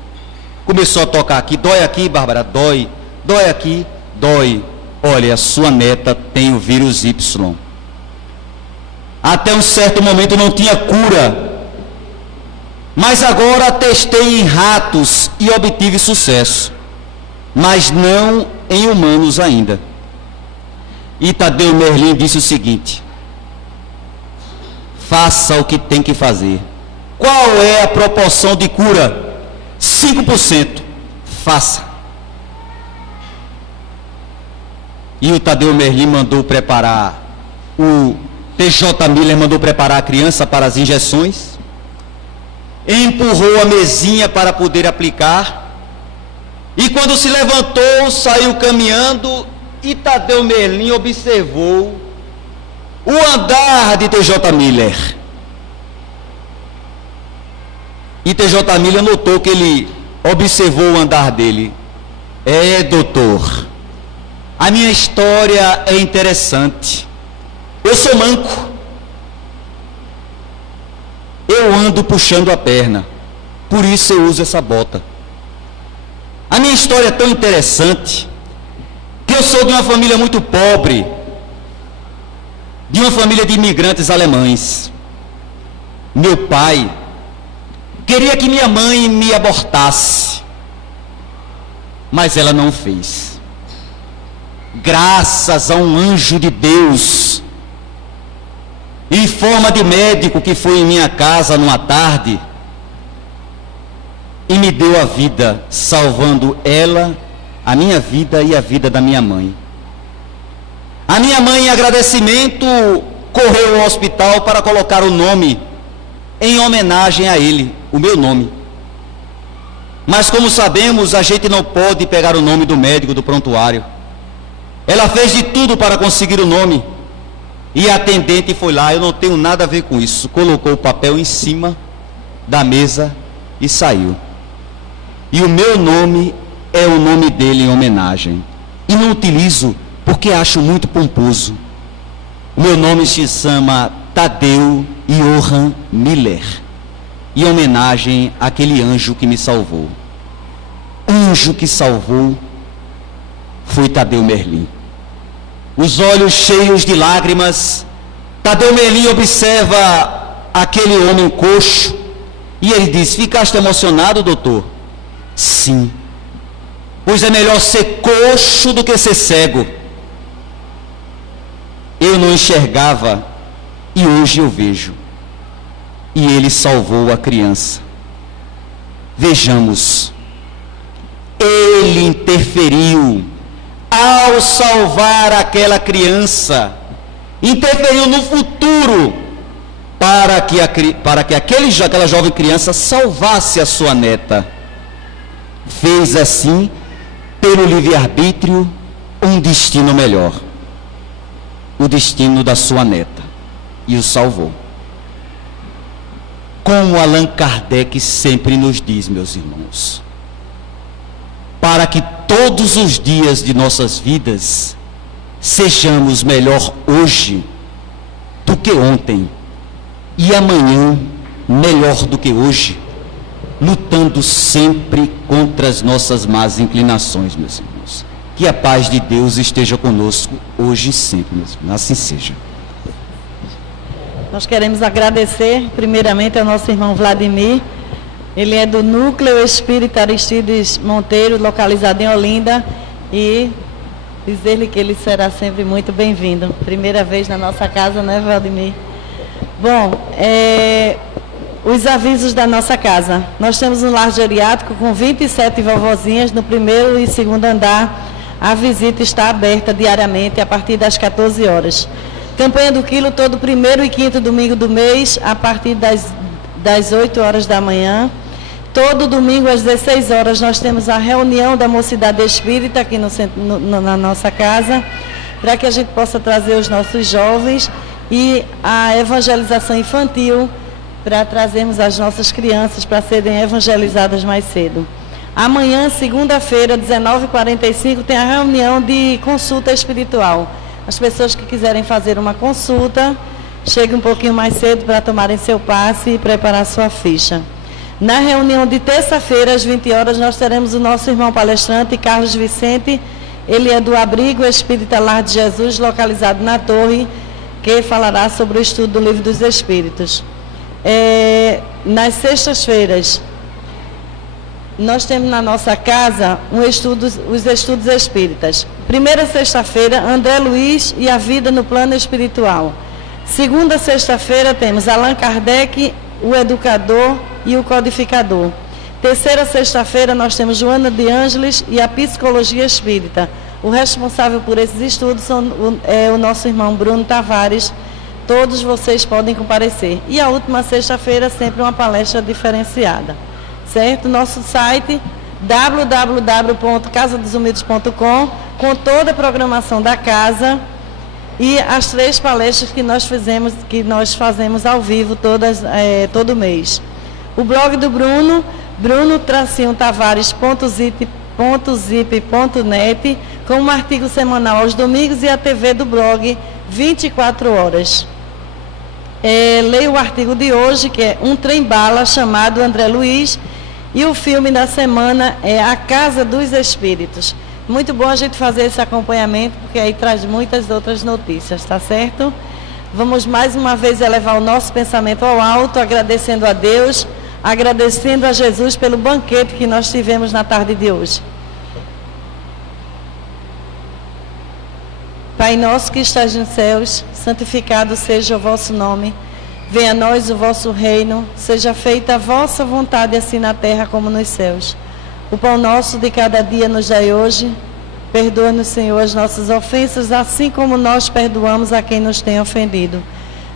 Começou a tocar aqui: dói aqui, Bárbara? Dói. Dói aqui? Dói. Olha, a sua neta tem o vírus Y. Até um certo momento não tinha cura, mas agora testei em ratos e obtive sucesso, mas não em humanos ainda. E Tadeu Merlin disse o seguinte: faça o que tem que fazer. Qual é a proporção de cura? 5%. Faça. E o Tadeu Merlin mandou preparar, o T.J. Miller mandou preparar a criança para as injeções, empurrou a mesinha para poder aplicar, e quando se levantou, saiu caminhando, e Tadeu Merlin observou o andar de T.J. Miller. E T.J. Miller notou que ele observou o andar dele. Doutor, a minha história é interessante. Eu sou manco. Eu ando puxando a perna. Por isso eu uso essa bota. A minha história é tão interessante que eu sou de uma família muito pobre, de uma família de imigrantes alemães. Meu pai queria que minha mãe me abortasse, mas ela não fez. Graças a um anjo de Deus, em forma de médico, que foi em minha casa numa tarde e me deu a vida, salvando ela, a minha vida e a vida da minha mãe. A minha mãe, em agradecimento, correu ao hospital para colocar o nome em homenagem a ele, o meu nome. Mas como sabemos, a gente não pode pegar o nome do médico do prontuário. Ela fez de tudo para conseguir o nome. E a atendente foi lá: eu não tenho nada a ver com isso. Colocou o papel em cima da mesa e saiu. E o meu nome é o nome dele em homenagem. E não utilizo porque acho muito pomposo. O meu nome se chama Tadeu Johann Miller, em homenagem àquele anjo que me salvou. Anjo que salvou foi Tadeu Merlin. Os olhos cheios de lágrimas, Tadeu Merlin observa aquele homem coxo e ele diz: ficaste emocionado, doutor? Sim, pois é melhor ser coxo do que ser cego. Eu não enxergava e hoje eu vejo. E ele salvou a criança. Vejamos, ele interferiu ao salvar aquela criança, interferiu no futuro para que aquela jovem criança salvasse a sua neta. Fez assim, pelo livre-arbítrio, um destino melhor, o destino da sua neta, e o salvou. Como Allan Kardec sempre nos diz, meus irmãos, para que todos os dias de nossas vidas sejamos melhor hoje do que ontem, e amanhã melhor do que hoje, lutando sempre contra as nossas más inclinações, meus irmãos. Que a paz de Deus esteja conosco hoje e sempre mesmo. Assim seja. Nós queremos agradecer primeiramente ao nosso irmão Vladimir. Ele é do Núcleo Espírita Aristides Monteiro, localizado em Olinda, e dizer-lhe que ele será sempre muito bem-vindo. Primeira vez na nossa casa, né, Vladimir? Bom, os avisos da nossa casa. Nós temos um lar geriátrico com 27 vovozinhas no primeiro e segundo andar. A visita está aberta diariamente a partir das 14 horas. Campanha do quilo todo primeiro e quinto domingo do mês, a partir das 8 horas da manhã. Todo domingo às 16 horas nós temos a reunião da Mocidade Espírita aqui na nossa casa, para que a gente possa trazer os nossos jovens, e a evangelização infantil, para trazermos as nossas crianças para serem evangelizadas mais cedo. Amanhã, segunda-feira, 19h45, tem a reunião de consulta espiritual. As pessoas que quiserem fazer uma consulta, cheguem um pouquinho mais cedo para tomarem seu passe e preparar sua ficha. Na reunião de terça-feira, às 20 horas, nós teremos o nosso irmão palestrante, Carlos Vicente. Ele é do Abrigo Espírita Lar de Jesus, localizado na Torre, que falará sobre o estudo do Livro dos Espíritos. Nas sextas-feiras, nós temos na nossa casa os estudos espíritas. Primeira sexta-feira, André Luiz e a vida no plano espiritual. Segunda sexta-feira temos Allan Kardec, o educador e o codificador. Terceira sexta-feira nós temos Joana de Ângeles e a psicologia espírita. O responsável por esses estudos é o nosso irmão Bruno Tavares. Todos vocês podem comparecer. E a última sexta-feira sempre uma palestra diferenciada. Certo? Nosso site www.casadosumidos.com, com toda a programação da casa e as 3 palestras que nós fazemos ao vivo todo mês. O blog do Bruno, bruno-tavares.zip.net, com um artigo semanal aos domingos, e a TV do blog 24 horas. Leio o artigo de hoje, que é Um Trem-Bala, chamado André Luiz, e o filme da semana é A Casa dos Espíritos. Muito bom a gente fazer esse acompanhamento, porque aí traz muitas outras notícias, tá certo? Vamos mais uma vez elevar o nosso pensamento ao alto, agradecendo a Deus, agradecendo a Jesus pelo banquete que nós tivemos na tarde de hoje. Pai nosso que estás nos céus, santificado seja o vosso nome. Venha a nós o vosso reino, seja feita a vossa vontade, assim na terra como nos céus. O pão nosso de cada dia nos dai hoje. Perdoa-nos, Senhor, as nossas ofensas, assim como nós perdoamos a quem nos tem ofendido.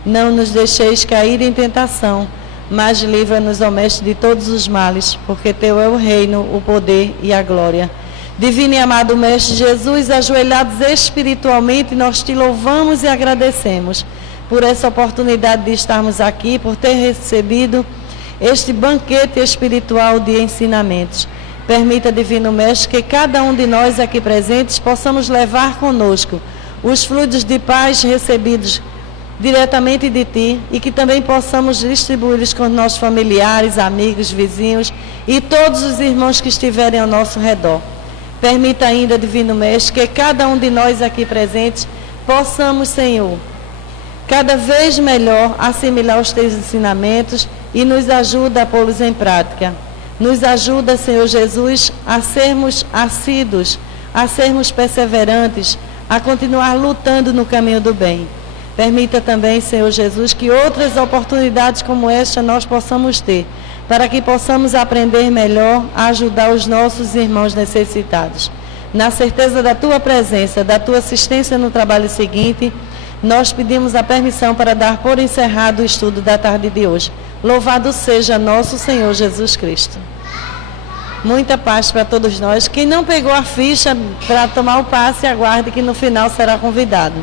Não nos deixeis cair em tentação, mas livra-nos, ó Mestre, de todos os males, porque teu é o reino, o poder e a glória. Divino e amado Mestre Jesus, ajoelhados espiritualmente, nós te louvamos e agradecemos por essa oportunidade de estarmos aqui, por ter recebido este banquete espiritual de ensinamentos. Permita, Divino Mestre, que cada um de nós aqui presentes possamos levar conosco os fluidos de paz recebidos diretamente de Ti, e que também possamos distribuí-los com nossos familiares, amigos, vizinhos e todos os irmãos que estiverem ao nosso redor. Permita ainda, Divino Mestre, que cada um de nós aqui presentes possamos, Senhor, cada vez melhor assimilar os Teus ensinamentos, e nos ajuda a pô-los em prática. Nos ajuda, Senhor Jesus, a sermos assíduos, a sermos perseverantes, a continuar lutando no caminho do bem. Permita também, Senhor Jesus, que outras oportunidades como esta nós possamos ter, para que possamos aprender melhor a ajudar os nossos irmãos necessitados. Na certeza da Tua presença, da Tua assistência no trabalho seguinte, nós pedimos a permissão para dar por encerrado o estudo da tarde de hoje. Louvado seja nosso Senhor Jesus Cristo. Muita paz para todos nós. Quem não pegou a ficha para tomar o passe, aguarde que no final será convidado.